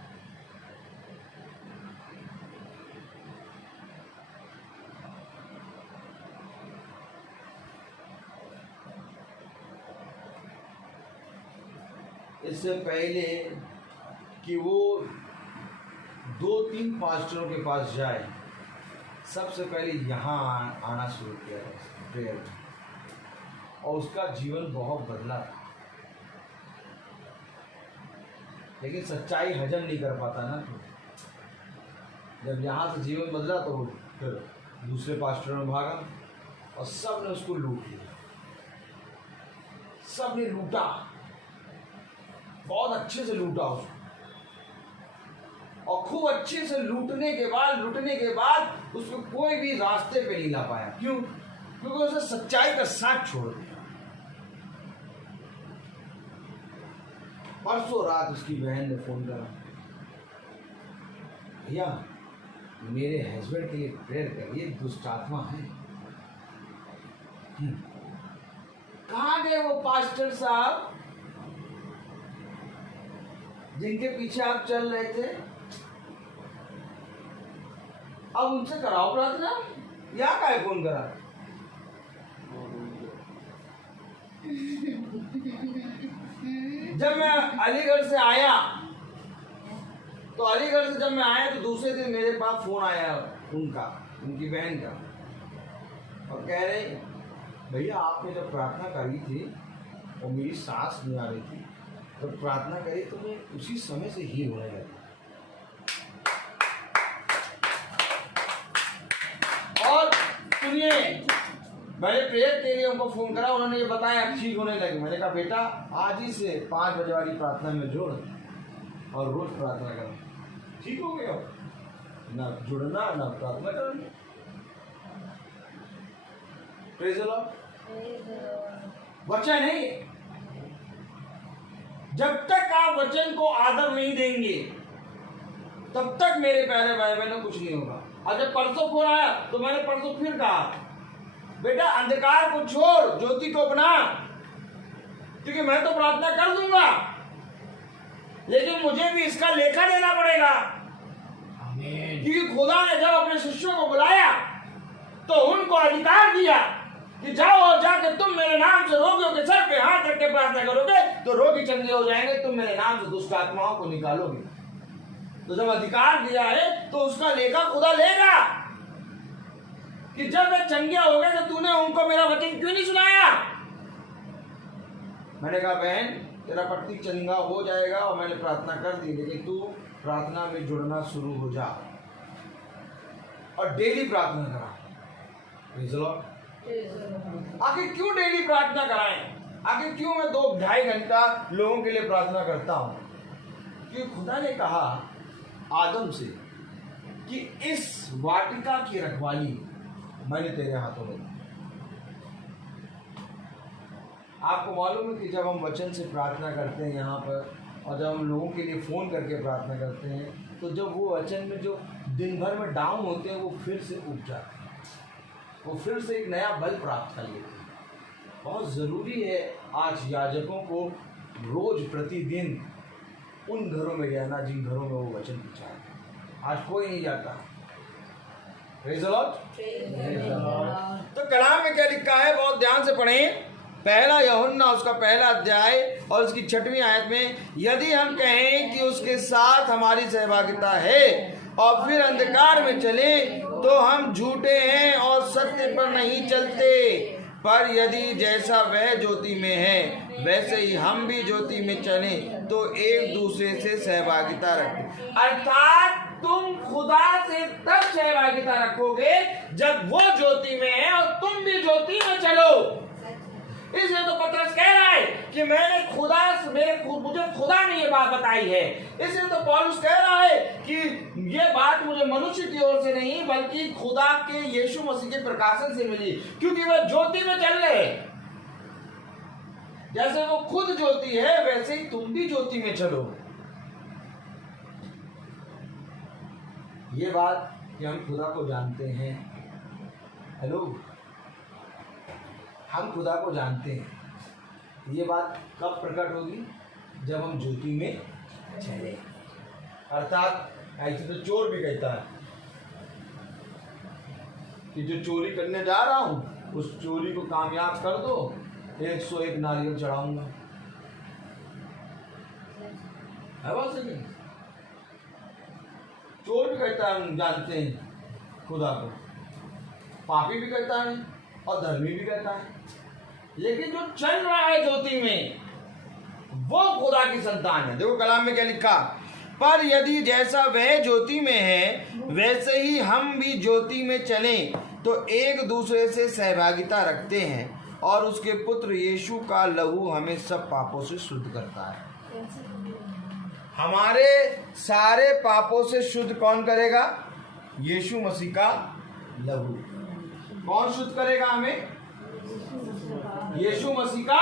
इससे पहले कि वो 2-3 पास्टरों के पास जाए, सबसे पहले यहाँ आना शुरू किया प्रेयर, और उसका जीवन बहुत बदला था। लेकिन सच्चाई हजम नहीं कर पाता ना, तो जब यहाँ से जीवन बदला तो फिर दूसरे पास्टरों में भागा और सब ने उसको लूट लिया। सब ने लूटा, बहुत अच्छे से लूटा उसको, और खूब अच्छे से लूटने के बाद उसको कोई भी रास्ते पे नहीं ला पाया। क्यों? क्योंकि उसे सच्चाई का साथ छोड़ दिया। परसों रात उसकी बहन ने फोन करा, भैया मेरे हस्बैंड के लिए प्रेयर करिए, दुष्ट आत्मा है। कहाँ गए वो पास्टर साहब जिनके पीछे आप चल रहे थे? अब उनसे कराओ प्रार्थना। यहाँ का फोन करा? जब मैं अलीगढ़ से आया तो अलीगढ़ से जब मैं आया तो दूसरे दिन मेरे पास फोन आया उनकी बहन का, और कह रहे भैया आपने जब प्रार्थना करी थी और मेरी सांस नहीं आ रही थी तो प्रार्थना करी तो मैं उसी समय से ही होने लगी। और सुनिए, मैंने प्रेयर के लिए उनको फोन करा, उन्होंने ये बताया ठीक होने लगी। मैंने कहा बेटा आज ही से 5 बजे वाली प्रार्थना में जोड़ और रोज प्रार्थना करना, ठीक हो गया। ना जुड़ना ना प्रार्थना करना। Praise the Lord. वचन है ये। जब तक आप वचन को आदर नहीं देंगे तब तक मेरे प्यारे भाई बहनों कुछ नहीं होगा। और जब परसों फोन आया तो मैंने परसों फिर कहा बेटा अंधकार को छोड़ ज्योति को अपना, क्योंकि मैं तो प्रार्थना कर दूंगा लेकिन मुझे भी इसका लेखा देना पड़ेगा। क्योंकि खुदा ने जब अपने शिष्यों को बुलाया तो उनको अधिकार दिया कि जाओ और जाके तुम मेरे नाम से रोगियों के सर पे हाथ रख के प्रार्थना करोगे तो रोगी चंगे हो जाएंगे, तुम मेरे नाम से दुष्ट आत्माओं को निकालोगे। तो जब अधिकार दिया है तो उसका लेखा खुदा लेगा कि जब वे चंगे हो गए तो तूने उनको मेरा वचन क्यों नहीं सुनाया। मैंने कहा बहन तेरा पट्टी चंगा हो जाएगा और मैंने प्रार्थना कर दी, लेकिन तू प्रार्थना में जुड़ना शुरू हो जा और डेली प्रार्थना करा। Praise the Lord. आखिर क्यों डेली प्रार्थना कराएं? आखिर क्यों मैं 2-2.5 घंटा लोगों के लिए प्रार्थना करता हूं? क्योंकि खुदा ने कहा आदम से कि इस वाटिका की रखवाली मैंने तेरे हाथों में दी। आपको मालूम है कि जब हम वचन से प्रार्थना करते हैं यहाँ पर और जब हम लोगों के लिए फ़ोन करके प्रार्थना करते हैं तो जब वो वचन में जो दिन भर में डाउन होते हैं वो फिर से उठ जाते हैं, वो फिर से एक नया बल प्राप्त कर लेते हैं। बहुत ज़रूरी है आज याजकों को रोज़ प्रतिदिन उन घरों में जाना जिन घरों में वो वचन पहुँचा है। आज कोई नहीं जाता। Praise the Lord. तो कलाम में क्या लिखा है बहुत ध्यान से पढ़ें। पहला यूहन्ना उसका पहला अध्याय और उसकी 6वीं आयत में, यदि हम कहें कि उसके साथ हमारी सहभागिता है और फिर अंधकार में चले तो हम झूठे हैं और सत्य पर नहीं चलते। पर यदि जैसा वह ज्योति में है वैसे ही हम भी ज्योति में चले तो एक दूसरे से सहभागिता रखें। अर्थात तुम खुदा से तब सहभागिता रखोगे जब वो ज्योति में है और तुम भी ज्योति में चलो। इसलिए तो पतरस कह रहा है कि मुझे खुदा ने ये बात बताई है। इसलिए तो पौलुस कह रहा है कि ये बात मुझे मनुष्य की ओर से नहीं बल्कि खुदा के यीशु मसीह के प्रकाशन से मिली, क्योंकि वह ज्योति में चल रहे। जैसे वो खुद ज्योति है वैसे ही तुम भी ज्योति में चलो। ये बात कि हम खुदा को जानते हैं। हेलो, हम खुदा को जानते हैं। ये बात कब प्रकट होगी? जब हम ज्योति में चले। अर्थात ऐसे तो चोर भी कहता है कि जो चोरी करने जा रहा हूं उस चोरी को कामयाब कर दो, 101 नारियल चढ़ाऊंगा। है बात सही? चोर भी कहता है हम जानते हैं खुदा को, पापी भी कहता है और धर्मी भी कहता है, लेकिन जो चल रहा है ज्योति में वो खुदा की संतान है। देखो कलाम में क्या लिखा, पर यदि जैसा वह ज्योति में है वैसे ही हम भी ज्योति में चलें तो एक दूसरे से सहभागिता रखते हैं और उसके पुत्र यीशु का लहू हमें सब पापों से शुद्ध करता है। हमारे सारे पापों से शुद्ध कौन करेगा? यीशु मसीह का लहू। कौन शुद्ध करेगा हमें? यीशु मसीह का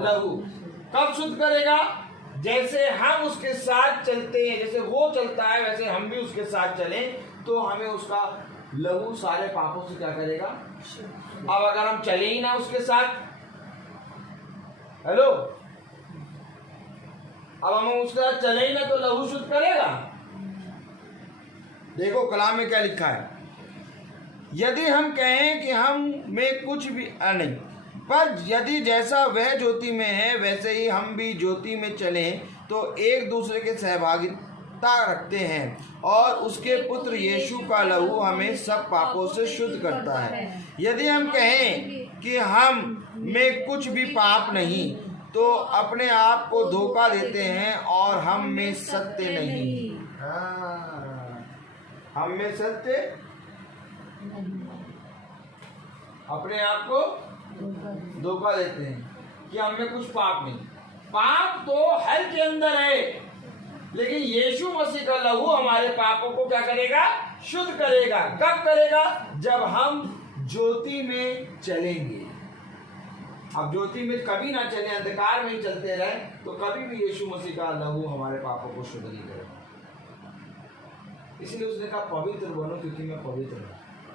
लहू। कब शुद्ध करेगा? जैसे हम उसके साथ चलते हैं, जैसे वो चलता है वैसे हम भी उसके साथ चलें तो हमें उसका लहू सारे पापों से क्या करेगा? अब अगर हम चले ही ना उसके साथ, हेलो, अब हम उसके साथ चले ही ना तो लहू शुद्ध करेगा? देखो कलाम में क्या लिखा है, यदि हम कहें कि हम में कुछ भी नहीं, पर यदि जैसा वह ज्योति में है वैसे ही हम भी ज्योति में चलें तो एक दूसरे के सहभागिता रखते हैं और उसके पुत्र यीशु का लहू हमें सब पापों से शुद्ध करता है। यदि हम कहें कि हम में कुछ भी पाप नहीं तो अपने आप को धोखा देते हैं और हम में सत्य नहीं। हम में सत्य अपने आप को धोखा देते हैं कि हम में कुछ पाप नहीं। पाप तो हर के अंदर है, लेकिन यीशु मसीह का लहू हमारे पापों को क्या करेगा? शुद्ध करेगा। कब करेगा? जब हम ज्योति में चलेंगे। अब ज्योति में कभी ना चले, अंधकार में ही चलते रहे तो कभी भी यीशु मसीह का लहू हमारे पापों को शुद्ध नहीं करेगा। इसलिए उसने कहा पवित्र बनो क्योंकि मैं पवित्र हूँ।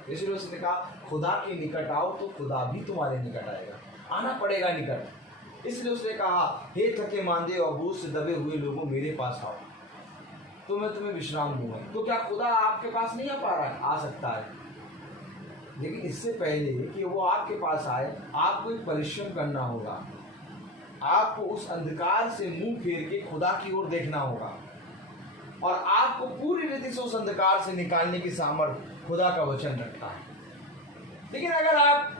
इसलिए उसने कहा खुदा के निकट आओ तो खुदा भी तुम्हारे निकट आएगा, आना पड़ेगा निकट। इसलिए उसने कहा हे थके मांदे और बोझ से दबे हुए लोगों मेरे पास आओ तो मैं तुम्हें विश्राम दूंगा। तो क्या खुदा आपके पास नहीं आ पा रहा है? आ सकता है, लेकिन इससे पहले कि वो आपके पास आए आपको एक परिश्रम करना होगा। आपको उस अंधकार से मुंह फेर के खुदा की ओर देखना होगा और आपको पूरी रीति से उस अंधकार से निकालने की सामर्थ्य खुदा का वचन रखता है। लेकिन अगर आप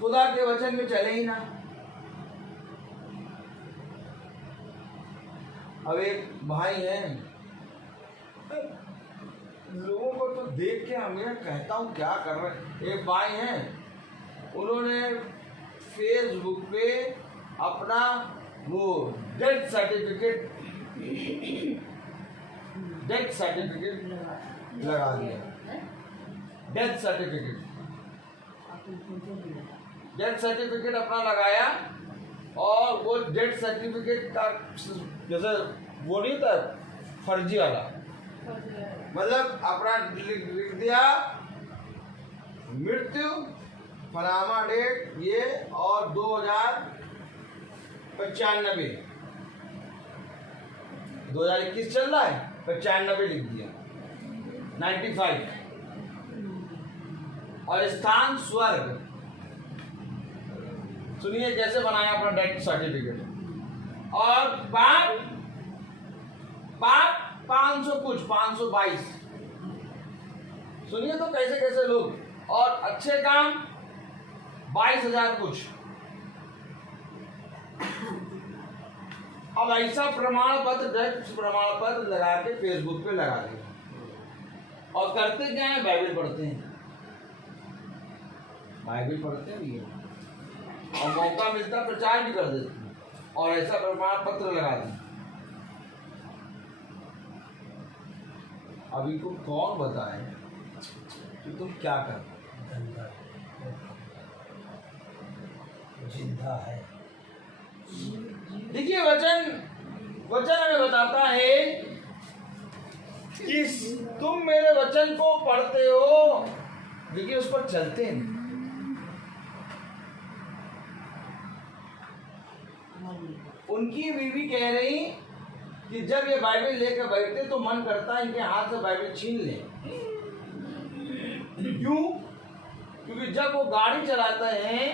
खुदा के वचन में चले ही ना, अब एक भाई हैं, लोगों को तो देख के हमें कहता हूँ क्या कर रहे। एक भाई हैं, उन्होंने फेसबुक पे अपना वो डेथ सर्टिफिकेट लगा दिया। डेथ सर्टिफिकेट अपना लगाया और वो डेथ सर्टिफिकेट का जैसे वो नहीं था फर्जी वाला, मतलब अपना लिख दिया मृत्यु फलामा डेट ये और 2021 चल रहा है, 95 लिख दिया 95 और स्थान स्वर्ग। सुनिए कैसे बनाया अपना डेथ सर्टिफिकेट। और पाप 522 सुनिए तो कैसे कैसे लोग, और अच्छे काम 22,000 कुछ। अब ऐसा प्रमाण पत्र लगा के फेसबुक पे लगा दिया और करते क्या है? बाइबल पढ़ते हैं भी है और मौका मिलता प्रचार भी कर देते हैं और ऐसा प्रमाण पत्र लगा दें। अब इनको कौन बताए कि तुम क्या कर जिंदा है। देखिए वचन हमें बताता है कि तुम मेरे वचन को पढ़ते हो, देखिए उस पर चलते हैं। उनकी बीवी कह रही कि जब ये बाइबल लेकर बैठते तो मन करता है इनके हाथ से बाइबल छीन ले। क्यों? क्योंकि जब वो गाड़ी चलाते हैं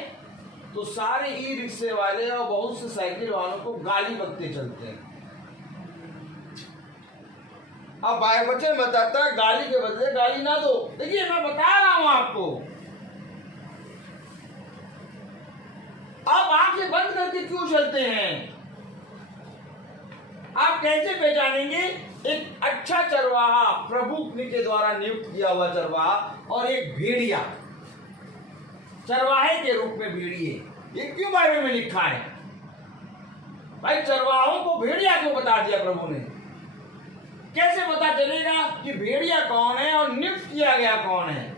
तो सारे ई रिक्शे वाले और बहुत से साइकिल वालों को गाली बकते चलते हैं। अब वचन बताता है गाली के बदले गाली ना दो। देखिए मैं बता रहा हूं आपको, आप आंखें बंद करके क्यों चलते हैं? आप कैसे पहचानेंगे एक अच्छा चरवाहा, प्रभु के द्वारा नियुक्त किया हुआ चरवाहा, और एक भेड़िया चरवाहे के रूप में भेड़िए? ये क्यों बाइबल में लिखा है? भाई चरवाहों को भेड़िया क्यों बता दिया प्रभु ने? कैसे पता चलेगा कि भेड़िया कौन है और नियुक्त किया गया कौन है?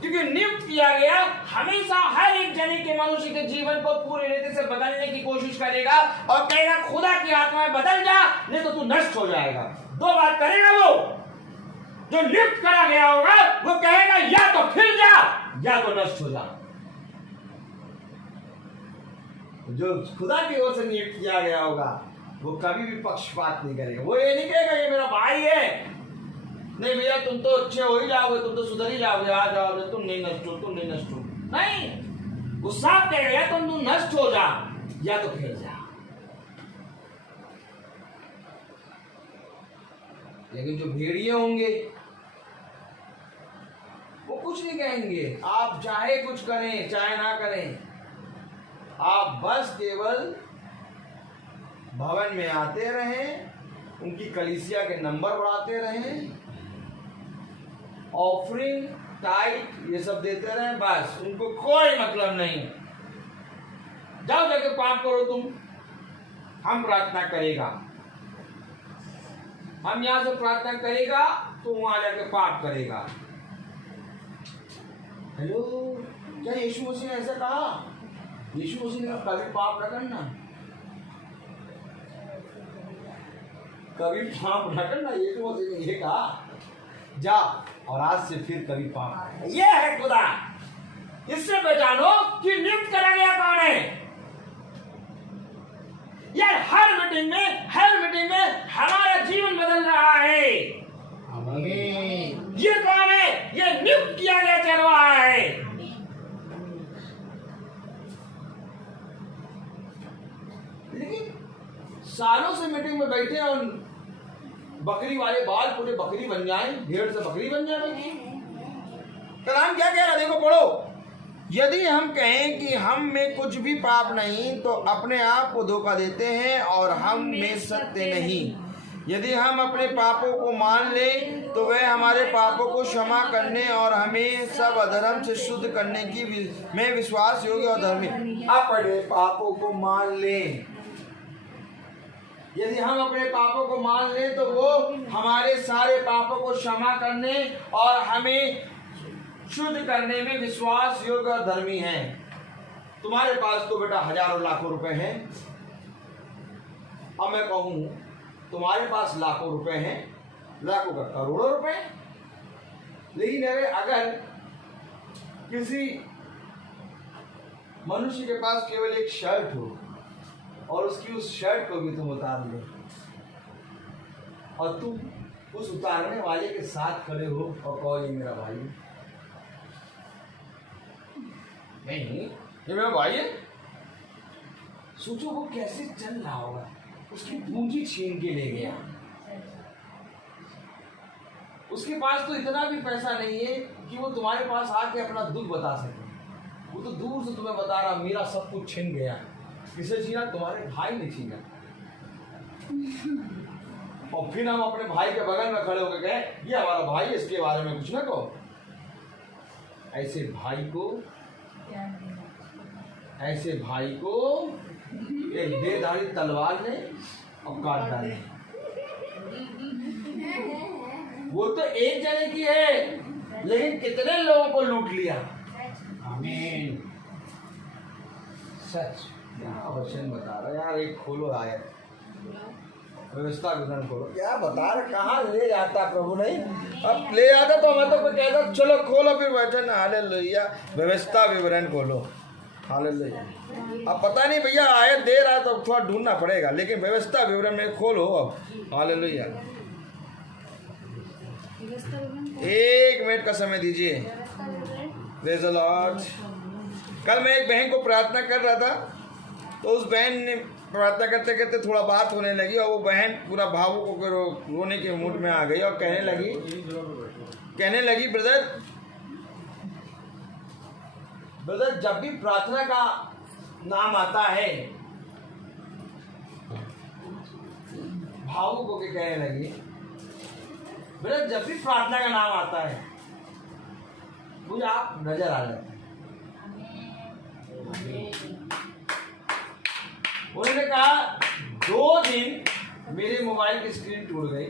क्योंकि नियुक्त किया गया हमेशा हर एक जने के मनुष्य के जीवन को पूरी रीति से बदलने की कोशिश करेगा और कहेगा खुदा की आत्मा में बदल जा, नहीं तो तू नष्ट हो जाएगा। दो बात करेगा वो। जो नियुक्त करा गया होगा वो कहेगा या तो खिल जा या तो नष्ट हो जा। जो खुदा की ओर से नियुक्त किया गया होगा वो कभी भी पक्षपात नहीं करेगा। वो ये नहीं कहेगा ये मेरा भाई है, नहीं भैया तुम तो अच्छे हो ही जाओगे, तुम तो सुधर ही जाओगे, आ जाओगे, तुम नहीं नष्ट हो। नहीं, वो सांप कह गया तुम नष्ट हो जा या तो फैल जा। लेकिन जो भेड़िए होंगे वो कुछ नहीं कहेंगे, आप चाहे कुछ करें चाहे ना करें, आप बस केवल भवन में आते रहें, उनकी कलीसिया के नंबर बढ़ाते रहें, ऑफरिंग टाइट ये सब देते रहें, बस उनको कोई मतलब नहीं। जाओ जाके पाप करो तुम, हम प्रार्थना करेगा, हम यहां से प्रार्थना करेगा तो वहां जाके पाप करेगा। हेलो, क्या यीशु मसीह ने ऐसा कहा? यीशु मसीह ने कभी पाप न करना, कभी पाप न करना, यीशु मसीह ने ये कहा जा और आज से फिर कभी पाप। ये है खुदा, इससे पहचानो कि नियुक्त करा गया कौन है। यार हर मीटिंग में हमारा जीवन बदल रहा है। ये कौन है? ये नियुक्त किया गया चरवाहा है। लेकिन सालों से मीटिंग में बैठे और बकरी वाले बाल पूरे बकरी बन जाए, भेड़ से बकरी बन जाए। कलाम क्या कह रहा है? देखो पढ़ो। यदि हम कहें कि हम में कुछ भी पाप नहीं तो अपने आप को धोखा देते हैं और हम में सत्य नहीं। यदि हम अपने पापों को मान लें तो वह हमारे पापों को क्षमा करने और हमें सब अधर्म से शुद्ध करने की में विश्वास योग्य और धर्मी। अपने पापों को मान लें, यदि हम अपने पापों को मान लें तो वो हमारे सारे पापों को क्षमा करने और हमें शुद्ध करने में विश्वास योग्य और धर्मी है। तुम्हारे पास तो बेटा हजारों लाखों रुपए हैं, अब मैं कहूं तुम्हारे पास लाखों रुपए हैं, लाखों का करोड़ों रुपए, लेकिन अगर किसी मनुष्य के पास केवल एक शर्ट हो और उसकी उस शर्ट को भी तुम उतार लो और तुम उस उतारने वाले के साथ खड़े हो और कहो ये मेरा भाई नहीं, ये मेरा भाई है, सोचो वो कैसे चल रहा होगा। उसकी पूंजी छीन के ले गया, उसके पास तो इतना भी पैसा नहीं है कि वो तुम्हारे पास आके अपना दुख बता सके। वो तो दूर से तुम्हें बता रहा मेरा सब कुछ छीन गया। किसे छीना? तुम्हारे भाई ने छीना। और फिर हम अपने भाई के बगल में खड़े होकर कहें ये हमारा भाई, इसके बारे में कुछ ना कहो। ऐसे भाई को एक बेधारी तलवार ने और काट डाले। वो तो एक जने की है लेकिन कितने लोगों को लूट लिया। आमीन। सच क्या वचन बता रहा यार। एक खोलो आयत, व्यवस्था विवरण खोलो। क्या बता रहा, कहाँ ले जाता प्रभु? नहीं अब ले जाता तो मैं तो कहता चलो खोलो फिर वचन। हालेलुया। व्यवस्था विवरण खोलो। हालेलुया। अब पता नहीं भैया आयत दे रहा है तो थोड़ा ढूंढना पड़ेगा, लेकिन व्यवस्था विवरण में खोलो अब। हालेलुया। 1 मिनट का समय दीजिए। Praise the Lord. कल मैं एक बहन को प्रार्थना कर रहा था तो उस बहन ने प्रार्थना करते करते थोड़ा बात होने लगी और वो बहन पूरा भावुक होकर रोने के मूड में आ गई और कहने लगी ब्रदर जब भी प्रार्थना का नाम आता है, भावुक होकर कहने लगी ब्रदर जब भी प्रार्थना का नाम आता है मुझे आप नजर आ जाते हैं। उन्होंने कहा 2 दिन मेरे मोबाइल की स्क्रीन टूट गई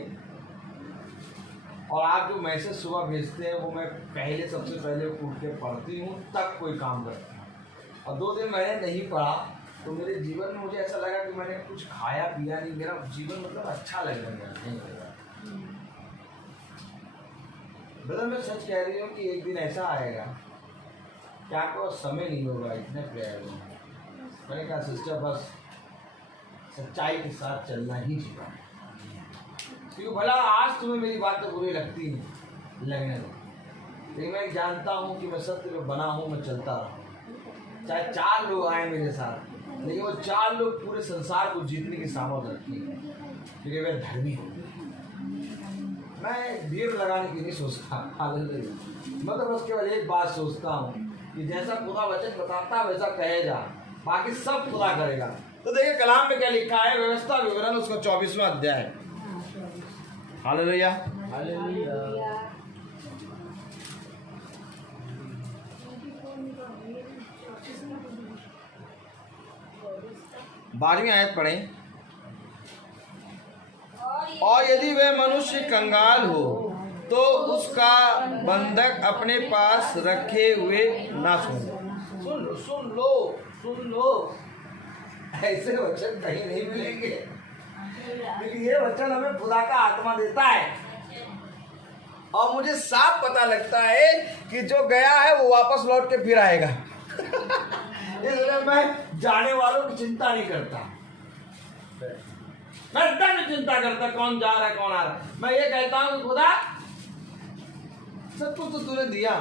और आप जो मैसेज सुबह भेजते हैं वो मैं पहले सबसे पहले उठ के पढ़ती हूँ तब कोई काम करती हूँ। और 2 दिन मैंने नहीं पढ़ा तो मेरे जीवन में मुझे ऐसा लगा कि मैंने कुछ खाया पिया नहीं, मेरा जीवन मतलब अच्छा लगने नहीं लगा। ब्रदर मैं सच कह रही हूँ कि एक दिन ऐसा आएगा कि आपको समय नहीं होगा इतने प्रेयर में। मैंने कहा सिस्टर बस सच्चाई के साथ चलना ही सीखा, क्योंकि भला आज तुम्हें मेरी बातें बुरी लगती हैं लगने दो, लेकिन मैं जानता हूँ कि मैं सत्य में बना हूँ, मैं चलता रहा हूँ। चाहे 4 लोग आए मेरे साथ, लेकिन वो 4 लोग पूरे संसार को जीतने की सामर्थ्य रखते हैं, क्योंकि वे धर्मी हो। मैं भीड़ लगाने की नहीं सोचता, मैं तो बस केवल एक बात सोचता हूँ कि जैसा खुदा वचन बताता वैसा कहे जा, बाकी सब खुदा करेगा। तो देखिए कलाम में क्या लिखा है, व्यवस्था विवरण उसका 24वां अध्याय। हालेलुया। हालेलुया। 12वीं आयत पढ़ें। और यदि वह मनुष्य कंगाल हो तो उसका बंधक अपने पास रखे हुए ना सुन सुन लो। ऐसे वचन कहीं नहीं मिलेंगे, लेकिन ये वचन हमें खुदा का आत्मा देता है। और मुझे साफ पता लगता है कि जो गया है वो वापस लौट के फिर आएगा। इसलिए मैं जाने वालों की चिंता नहीं करता, मैं एकदम नहीं चिंता करता कौन जा रहा है कौन आ रहा है। मैं ये कहता हूँ कि खुदा सब कुछ तो तूने दिया,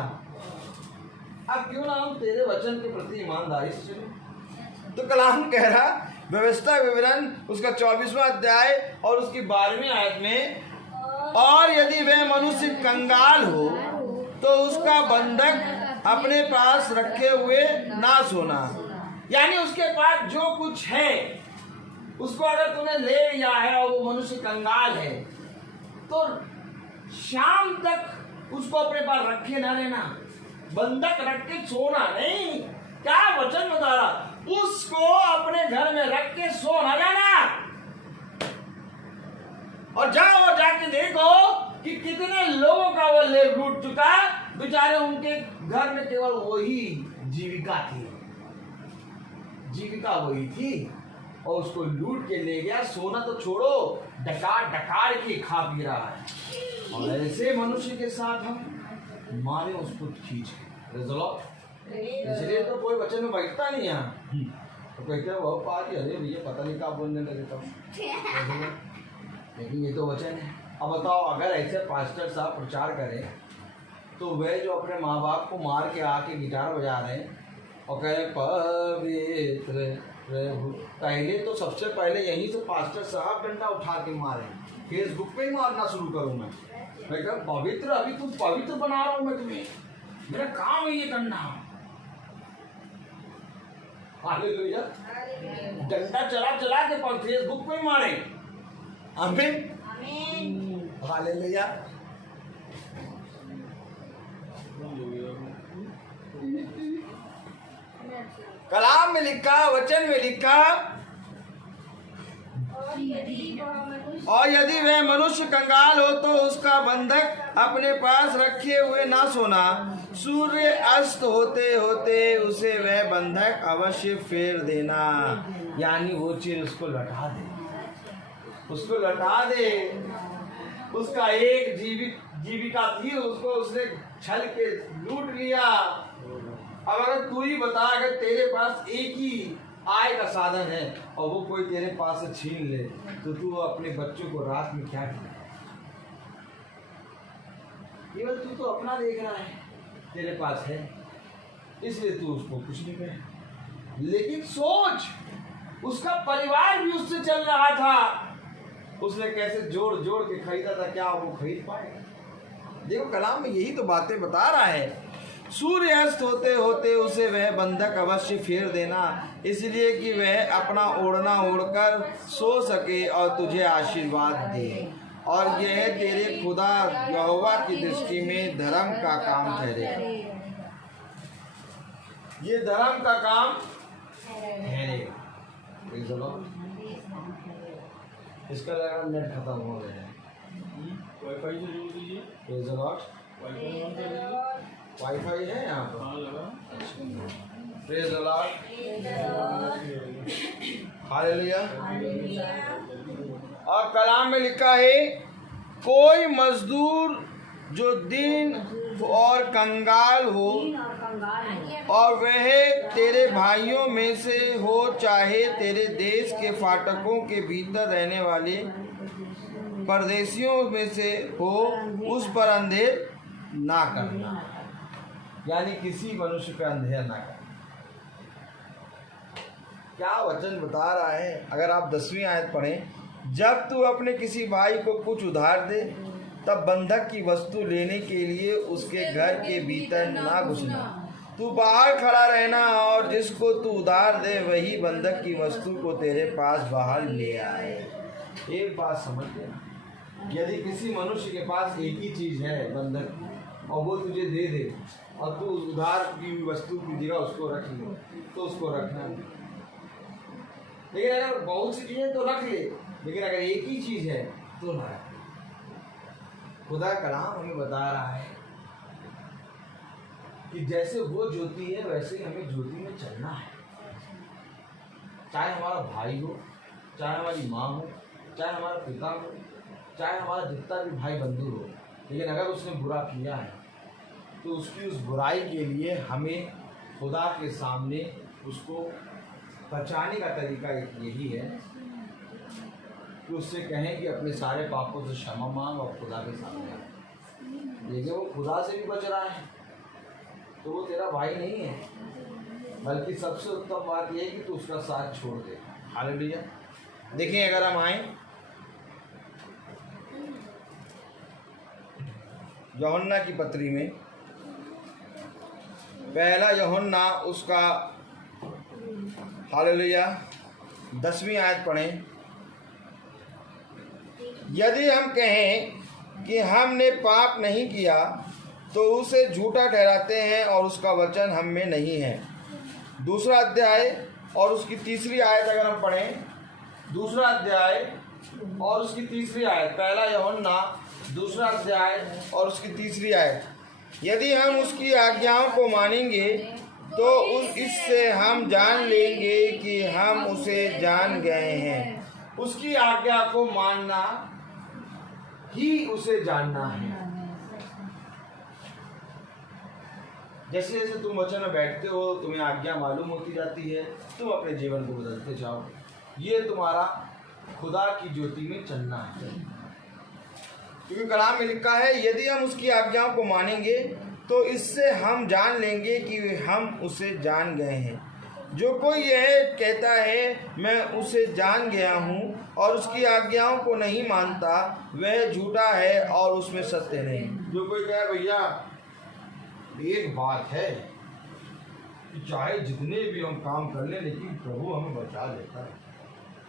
अब क्यों ना हम तेरे वचन के प्रति ईमानदारी से चलें। तो कलाम कह रहा व्यवस्था विवरण उसका 24वां अध्याय और उसकी 12वीं आयत में, और यदि वह मनुष्य कंगाल हो तो उसका बंधक अपने पास रखे हुए ना सोना। यानी उसके पास जो कुछ है उसको अगर तूने ले लिया है और वो मनुष्य कंगाल है तो शाम तक उसको अपने पास रखे ना लेना, बंधक रख के सोना नहीं। क्या वचन बता रहा, उसको अपने घर में रख के सो ना जाना। और जाओ और जाके देखो कि कितने लोगों का वो ले लूट चुका, बेचारे उनके घर में केवल वही जीविका थी, जीविका वही थी और उसको लूट के ले गया। सोना तो छोड़ो, डकार के खा पी रहा है। और ऐसे मनुष्य के साथ हम मारे उसको खींच, इसलिए तो कोई वचन में बैठता नहीं यहाँ। तो कहते हैं वो पार्टी, अरे भैया पता नहीं क्या बोलने लगे तब, लेकिन ये तो वचन है। अब बताओ, अगर ऐसे पास्टर साहब प्रचार करें तो वे जो अपने माँ बाप को मार के आके गिटार बजा रहे हैं और कह रहे पवित्र प्रभु, पहले तो सबसे पहले यहीं से पास्टर साहब डंडा उठा के मारे, फेसबुक पे ही मारना शुरू करूँ मैं कहा पवित्र, अभी तुम पवित्र बना रहा हूँ मैं तुम्हें, मेरा काम है ये करना। हालेलुया। डंडा चला चला के फेसबुक पे ही मारे। आमीन। हालेलुया। कलाम में लिखा, वचन में लिखा, और यदि वह मनुष्य कंगाल हो तो उसका बंधक अपने पास रखे हुए ना सोना। सूर्य अस्त होते होते उसे वह बंधक अवश्य फेर देना। यानी वो चीज उसको लौटा दे, उसको लौटा दे। उसका एक जीविका थी, उसको उसने छल के लूट लिया। अब अगर तू ही बता, अगर तेरे पास एक ही आय का साधन है और वो कोई तेरे पास से छीन ले तो तू अपने बच्चों को रात में क्या खिलाए? केवल तू तो अपना देख रहा है, तेरे पास है इसलिए तू उसको कुछ नहीं कहे। लेकिन सोच, उसका परिवार भी उससे चल रहा था, उसने कैसे जोड़ जोड़ के खरीदा था, क्या वो खरीद पाएगा? देखो कलाम में यही तो बातें बता रहा है। सूर्य अस्त होते होते उसे वह बंधक अवश्य फेर देना, इसलिए कि वह अपना ओढ़ना ओढ़कर सो सके और तुझे आशीर्वाद दे, और यह तेरे खुदा यहोवा की दृष्टि में धर्म का काम ठहरेगा। ये धर्म का काम ठहरेगा। इसका लगा नेट खत्म हो गया है, वाईफाई से जोड़ दीजिए। वाईफाई है यहाँ पर। हाँ लगा। Praise the Lord. हालेलुया। और कलाम में लिखा है, कोई मजदूर जो दिन और कंगाल हो और वह तेरे भाइयों में से हो, चाहे तेरे देश के फाटकों के भीतर रहने वाले परदेशियों में से हो, उस पर अंधेर ना करना। यानी किसी मनुष्य पे अंधेर ना करना। क्या वचन बता रहा है। अगर आप 10वीं आयत पढ़ें, जब तू अपने किसी भाई को कुछ उधार दे तब बंधक की वस्तु लेने के लिए उसके घर के भीतर ना घुसना, तू बाहर खड़ा रहना और जिसको तू उधार दे वही बंधक की वस्तु को तेरे पास बाहर ले आए। एक बात समझ लेना, यदि किसी मनुष्य के पास एक ही चीज है बंधक और वो तुझे दे दे और तू उधार की वस्तु की जगह उसको रख ले तो उसको रखना है। लेकिन अगर बहुत सी चीजें तो रख ले, लेकिन अगर एक ही चीज है तो ना रख। खुदा कलाम हमें बता रहा है कि जैसे वो ज्योति है वैसे ही हमें ज्योति में चलना है। चाहे हमारा भाई हो, चाहे हमारी माँ हो, चाहे हमारा पिता हो, चाहे हमारा जितना भी भाई बंधु हो, लेकिन अगर उसने बुरा किया है तो उसकी उस बुराई के लिए हमें खुदा के सामने उसको बचाने का तरीका यही है कि उससे कहें कि अपने सारे पापों से क्षमा मांग और खुदा के सामने। लेकिन वो खुदा से भी बच रहा है तो वो तेरा भाई नहीं है, बल्कि सबसे उत्तम बात यह है कि तू उसका साथ छोड़ दे। हालेलुया। देखिए अगर हम आए यूहन्ना की पत्री में, पहला यूहन्ना उसका हालेलुया 10वीं आयत पढ़ें। यदि हम कहें कि हमने पाप नहीं किया तो उसे झूठा ठहराते हैं और उसका वचन हम में नहीं है। दूसरा अध्याय और उसकी तीसरी आयत अगर हम पढ़ें, दूसरा अध्याय और उसकी तीसरी आयत, पहला यूहन्ना दूसरा अध्याय और उसकी तीसरी आयत, यदि हम उसकी आज्ञाओं को मानेंगे तो इससे हम जान लेंगे कि हम उसे जान गए हैं। उसकी आज्ञा को मानना ही उसे जानना है। जैसे जैसे तुम वचन में बैठते हो तुम्हें आज्ञा मालूम होती जाती है, तुम अपने जीवन को बदलते जाओ। ये तुम्हारा खुदा की ज्योति में चलना है, क्योंकि कलाम में लिखा है यदि हम उसकी आज्ञाओं को मानेंगे तो इससे हम जान लेंगे कि हम उसे जान गए हैं। जो कोई यह कहता है मैं उसे जान गया हूँ और उसकी आज्ञाओं को नहीं मानता वह झूठा है और उसमें सत्य नहीं। जो कोई कहे भैया एक बात है कि चाहे जितने भी हम काम कर लें लेकिन प्रभु हमें बचा लेता है,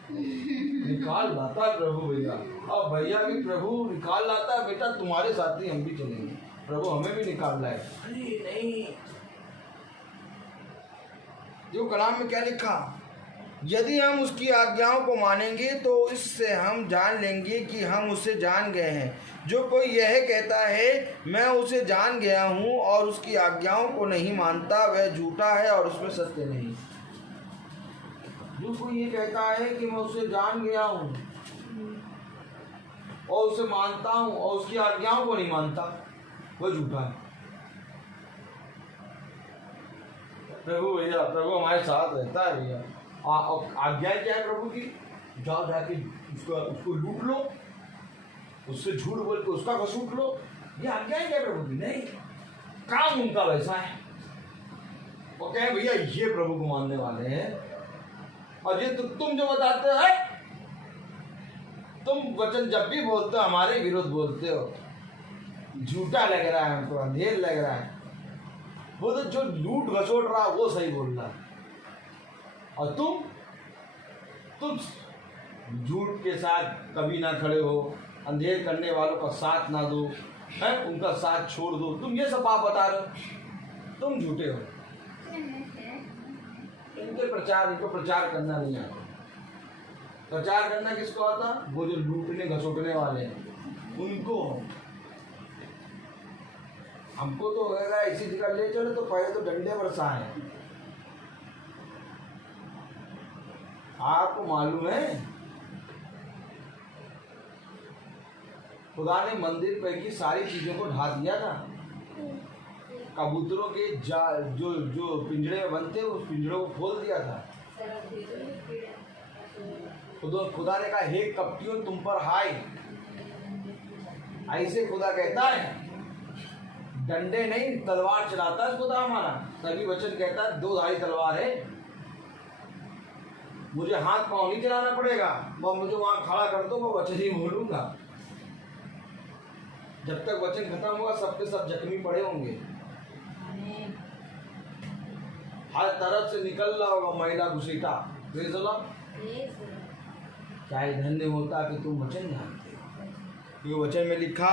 निकाल लाता है प्रभु भैया। और भैया भी प्रभु निकाल लाता है, बेटा तुम्हारे साथ ही हम भी चलेंगे, प्रभु हमें भी निकाल लाए। अरे नहीं, जो कलाम में क्या लिखा, यदि हम उसकी आज्ञाओं को मानेंगे तो इससे हम जान लेंगे कि हम उसे जान गए हैं। जो कोई यह कहता है मैं उसे जान गया हूँ और उसकी आज्ञाओं को नहीं मानता वह झूठा है और उसमें सत्य नहीं। जो कोई ये कहता है कि मैं उसे जान गया हूँ और उसे मानता हूँ और उसकी आज्ञाओं को नहीं मानता वह झूठा है। प्रभु भैया, प्रभु हमारे साथ रहता है भैया। आज्ञा क्या है प्रभु की? जाओ जाके उसको लूट लो, उससे झूठ बोल के उसका कसूट लो, ये आज्ञा है क्या प्रभु की? नहीं, काम उनका वैसा है। वो कहे भैया ये प्रभु को मानने वाले हैं, और ये तो तुम जो बताते हो, तुम वचन जब भी बोलते हो हमारे विरुद्ध बोलते हो, झूठा लग रहा है हमको, अंधेर लग रहा है। वो तो जो लूट घसोट रहा है वो सही बोल रहा है, और तुम झूठ के साथ कभी ना खड़े हो, अंधेर करने वालों का साथ ना दो, है उनका साथ छोड़ दो। तुम ये सब बात बता रहे हो, तुम झूठे हो। इनको प्रचार करना नहीं आता। प्रचार करना किसको आता? वो जो लूटने घसोटने वाले हैं उनको। हमको तो होगा इसी जगह ले चले तो पहले तो डंडे बरसाए। आपको मालूम है खुदा ने मंदिर पर की सारी चीजों को ढा दिया था। कबूतरों के जो पिंजरे में बनते उस पिंजरों को खोल दिया था। खुदा ने कहा हे कपटियों तुम पर हाय। ऐसे खुदा कहता है, डंडे नहीं तलवार चलाता है खुदा हमारा। तभी वचन कहता है दो धारी तलवार है। मुझे हाथ पाँव नहीं चलाना पड़ेगा, वह मुझे वहां खड़ा कर दो, मैं वचन ही बोलूंगा। जब तक वचन खत्म होगा सबके सब जख्मी पड़े होंगे, हर तरफ से निकल रहा होगा महिला घुसीटा। Praise the Lord. क्या ही धन्य होता कि तुम वचन जानते हो। ये वचन में लिखा,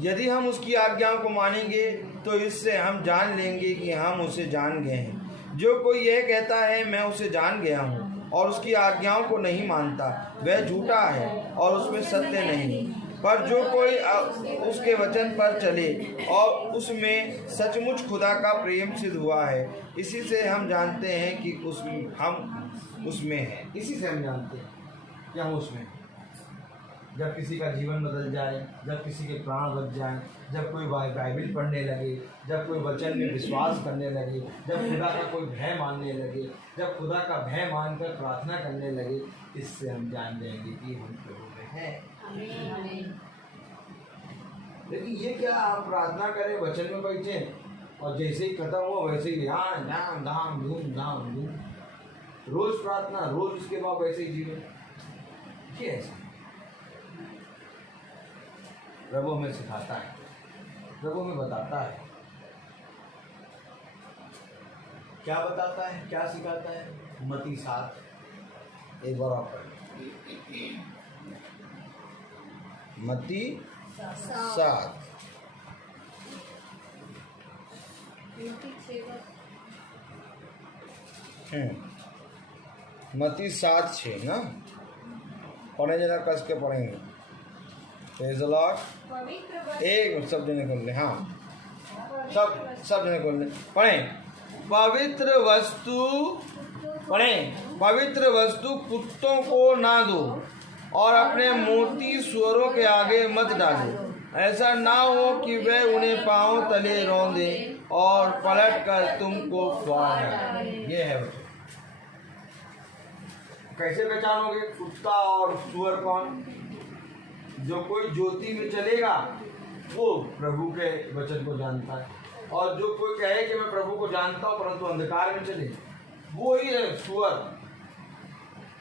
यदि हम उसकी आज्ञाओं को मानेंगे तो इससे हम जान लेंगे कि हम उसे जान गए हैं। जो कोई यह कहता है मैं उसे जान गया हूँ और उसकी आज्ञाओं को नहीं मानता, वह झूठा है और उसमें सत्य नहीं। पर जो कोई उसके वचन पर चले और उसमें सचमुच खुदा का प्रेम सिद्ध हुआ है, इसी से हम जानते हैं कि हम उसमें हैं। इसी से हम जानते हैं कि हम उसमें हैं। जब किसी का जीवन बदल जाए, जब किसी के प्राण बच जाएं, जब कोई बाइबल पढ़ने लगे, जब कोई वचन में विश्वास करने लगे, जब खुदा का कोई भय मानने लगे, जब खुदा का भय मानकर प्रार्थना करने लगे, इससे हम जान जाएंगे कि हम प्रभु में हैं। लेकिन ये क्या, आप प्रार्थना करें, वचन में बैठे और जैसे ही खत्म हुआ वैसे ही ध्यान धाम धाम धूम धाम धूम, रोज प्रार्थना, रोज उसके बाद वैसे ही जीवन, ये ऐसा प्रभु हमें सिखाता है, प्रभु हमें बताता है। क्या बताता है, क्या सिखाता है? मत्ती 7, एक बार और पढ़ें। मत्ती 7 मत्ती 7:6 ना, पढ़े जरा, कस के पढ़ेंगे। Praise the Lord. एक सब जने खोल ले, हाँ सब जने खोल ले, पढ़ें। पवित्र वस्तु कुत्तों को ना दो और अपने मूर्ति सुअरों के आगे मत डालो, ऐसा ना हो कि वे उन्हें पांव तले रौंदे और पलट कर तुमको फाड़ डालें। ये है वचन। कैसे पहचानोगे कुत्ता और सुअर कौन? जो कोई ज्योति में चलेगा वो प्रभु के वचन को जानता है, और जो कोई कहे कि मैं प्रभु को जानता हूँ परंतु अंधकार में चले, वो ही है सुअर।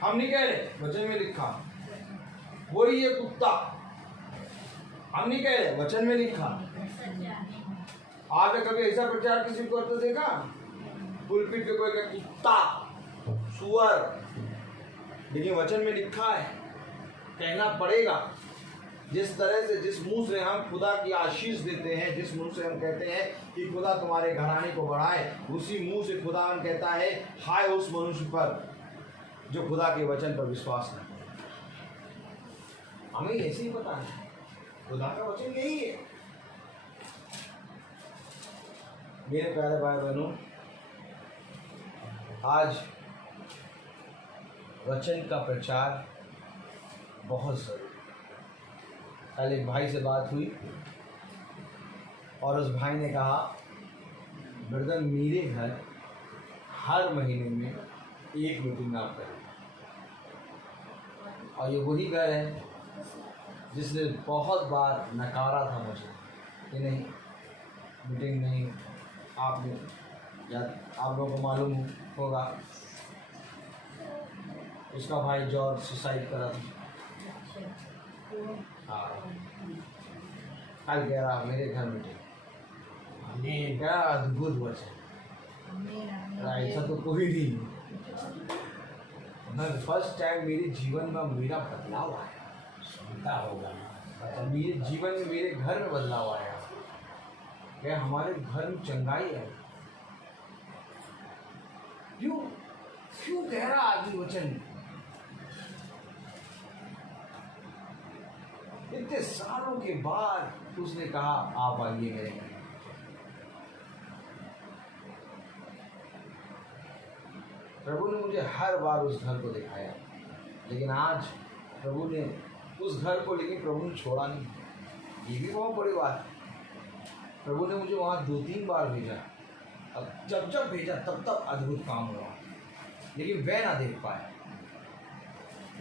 हम नहीं कह रहे, वचन में लिखा। वही है कुत्ता, हम नहीं कह रहे, वचन में लिखा। आपने कभी ऐसा प्रचार किसी को करते देखा? पुलपिट पे कोई कहे कुत्ता, सुअर, लेकिन वचन में लिखा है, कहना पड़ेगा। जिस तरह से, जिस मुंह से हम खुदा की आशीष देते हैं, जिस मुंह से हम कहते हैं कि खुदा तुम्हारे घराने को बढ़ाए, उसी मुंह से खुदा हम कहता है हाय उस मनुष्य पर जो खुदा के वचन पर विश्वास करता है। हमें ऐसे ही पता है खुदा का वचन यही है। मेरे प्यारे भाई बहनों, आज वचन का प्रचार बहुत जरूरी। कल एक भाई से बात हुई और उस भाई ने कहा, ब्रदर मेरे घर हर महीने में एक मीटिंग आप करें। और ये वही घर है जिसने बहुत बार नकारा था मुझे कि नहीं मीटिंग नहीं। आपने या आप लोगों को मालूम होगा उसका भाई जॉर्ज सुसाइड करा था। हाँ, कल कह रहा मेरे घर में क्या अद्भुत वचन, ऐसा तो कोई नहीं। मैं फर्स्ट टाइम मेरे जीवन में मेरा बदलाव आया, सुनता होगा ना, मेरे जीवन में मेरे घर में बदलाव आया। क्या हमारे घर में चंगाई है? क्यों कह रहा आदमी वचन? इतने सालों के बाद उसने कहा आप आइए मेरे घर। प्रभु ने मुझे हर बार उस घर को दिखाया, लेकिन आज प्रभु ने उस घर को, लेकिन प्रभु ने छोड़ा नहीं। ये भी बहुत बड़ी बात है। प्रभु ने मुझे वहाँ 2-3 बार भेजा, अब जब भेजा तब अद्भुत काम हुआ, लेकिन वह ना देख पाया।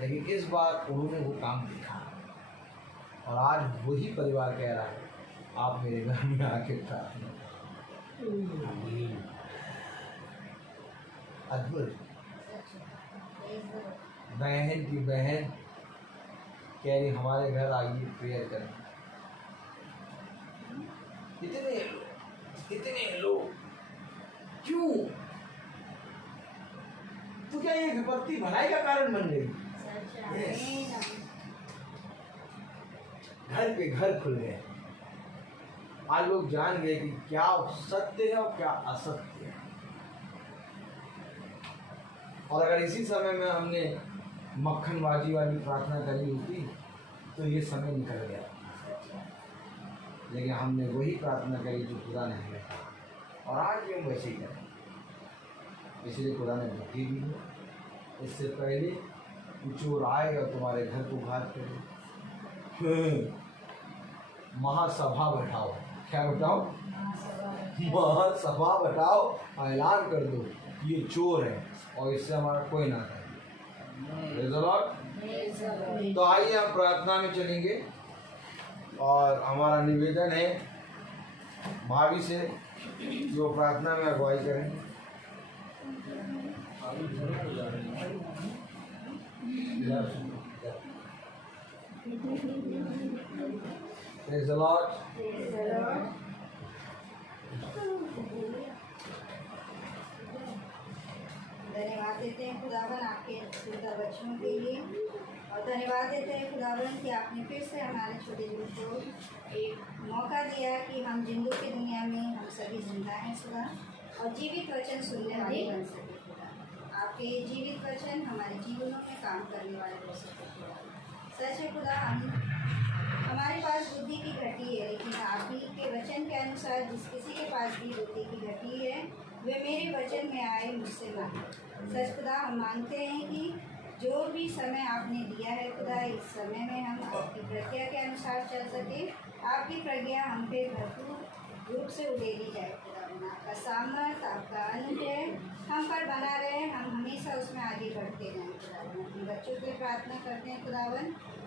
लेकिन इस बार उन्होंने वो काम देखा और आज वही परिवार कह रहा है आप मेरे घर में आके प्रार्थना। अद्भुत। बहन की बहन कह रही हमारे घर आइए प्रेयर करें। कितने लोग क्यों? तो क्या ये विपत्ति भलाई का कारण बन गई? घर पे घर खुल गए। आज लोग जान गए कि क्या सत्य है और क्या असत्य है। और अगर इसी समय में हमने मक्खनबाजी वाली प्रार्थना करी होती तो ये समय निकल गया, लेकिन हमने वही प्रार्थना करी जो खुदा ने हमें कहा, और आज भी हम वैसे ही करें। इसलिए खुदा ने धमकी दी है, इससे पहले कि चोर आए और तुम्हारे घर को घात करे, महासभा बैठाओ। क्या बैठाओ? महासभा बैठाओ, ऐलान कर दो ये चोर है और इससे हमारा कोई नाता नहीं। तो आइए हम प्रार्थना में चलेंगे और हमारा निवेदन है भाभी से जो प्रार्थना में अगुवाई करें। Praise the Lord. धन्यवाद देते हैं खुदावन आपके सुंदर बच्चों के लिए, और धन्यवाद देते हैं खुदावन कि आपने फिर से हमारे छोटे ग्रुप को एक मौका दिया कि हम जिंदों की दुनिया में हम सभी जिंदा हैं खुदा, और जीवित वचन सुनने वाले बन सके खुदा। आपके जीवित वचन हमारे जीवनों में काम करने वाले हो सके खुदा। सच है खुदा, हमारे पास बुद्धि की घटी है, लेकिन आप ही के वचन के अनुसार जिस किसी के पास भी बुद्धि की घटी है वे मेरे वचन में आए, मुझसे मांगे। सच खुदा, हम मानते हैं कि जो भी समय आपने दिया है खुदा, इस समय में हम आपकी प्रज्ञा के अनुसार चल सके। आपकी प्रज्ञा हम पे भरपूर रूप से उड़ेली जाए खुदा। आपका सामर्थ, आपका अनुग्रह हम पर बना रहे, हम हमेशा उसमें आगे बढ़ते जाएं खुदा। अपने बच्चों के लिए प्रार्थना करते हैं खुदावन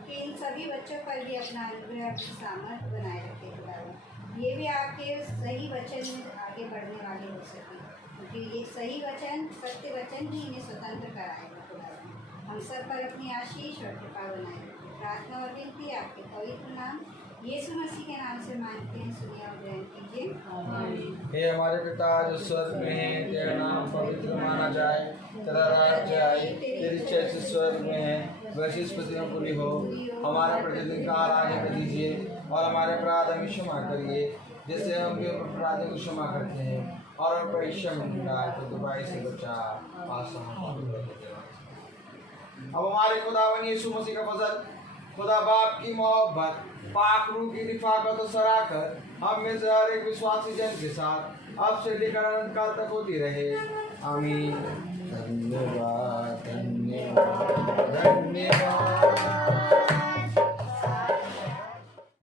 कि इन सभी बच्चों पर भी अपना अनुग्रह, अपनी सामर्थ बनाए रखे खुदावन। ये भी आपके सही वचन में आगे बढ़ने वाले हो सके, क्योंकि ये सही वचन, सत्य वचन ही इन्हें स्वतंत्र कराएगा खुदावन। हम सब पर अपनी आशीष और कृपा बनाए। प्रार्थना और विनती आपके पवित्र नाम यीशु मसीह के नाम से मांगते हैं, सुनिए और ग्रहण कीजिए। हे हमारे पिता जो स्वर्ग में है, तेरा नाम पवित्र माना जाए, तेरा राज्य आए, तेरी इच्छा से स्वर्ग में है वैसे इस पृथ्वी में पूरी हो। हमारा प्रतिदिन का आहार आज हमें दीजिए, और हमारे अपराध हमें क्षमा करिए जैसे हम भी अपराध को क्षमा करते हैं, और हम परीक्षा में डाल तो दुबाई से बचा। अब हमारे खुदावन यीशु मसीह का फजल, खुदा बाप की मोहब्बत, पाक रूह की रिफाकत और सराहकर हम में से हर एक विश्वासी जन के साथ अब से लेकर अनंत काल तक होती रहे। आमीन। धन्यवाद।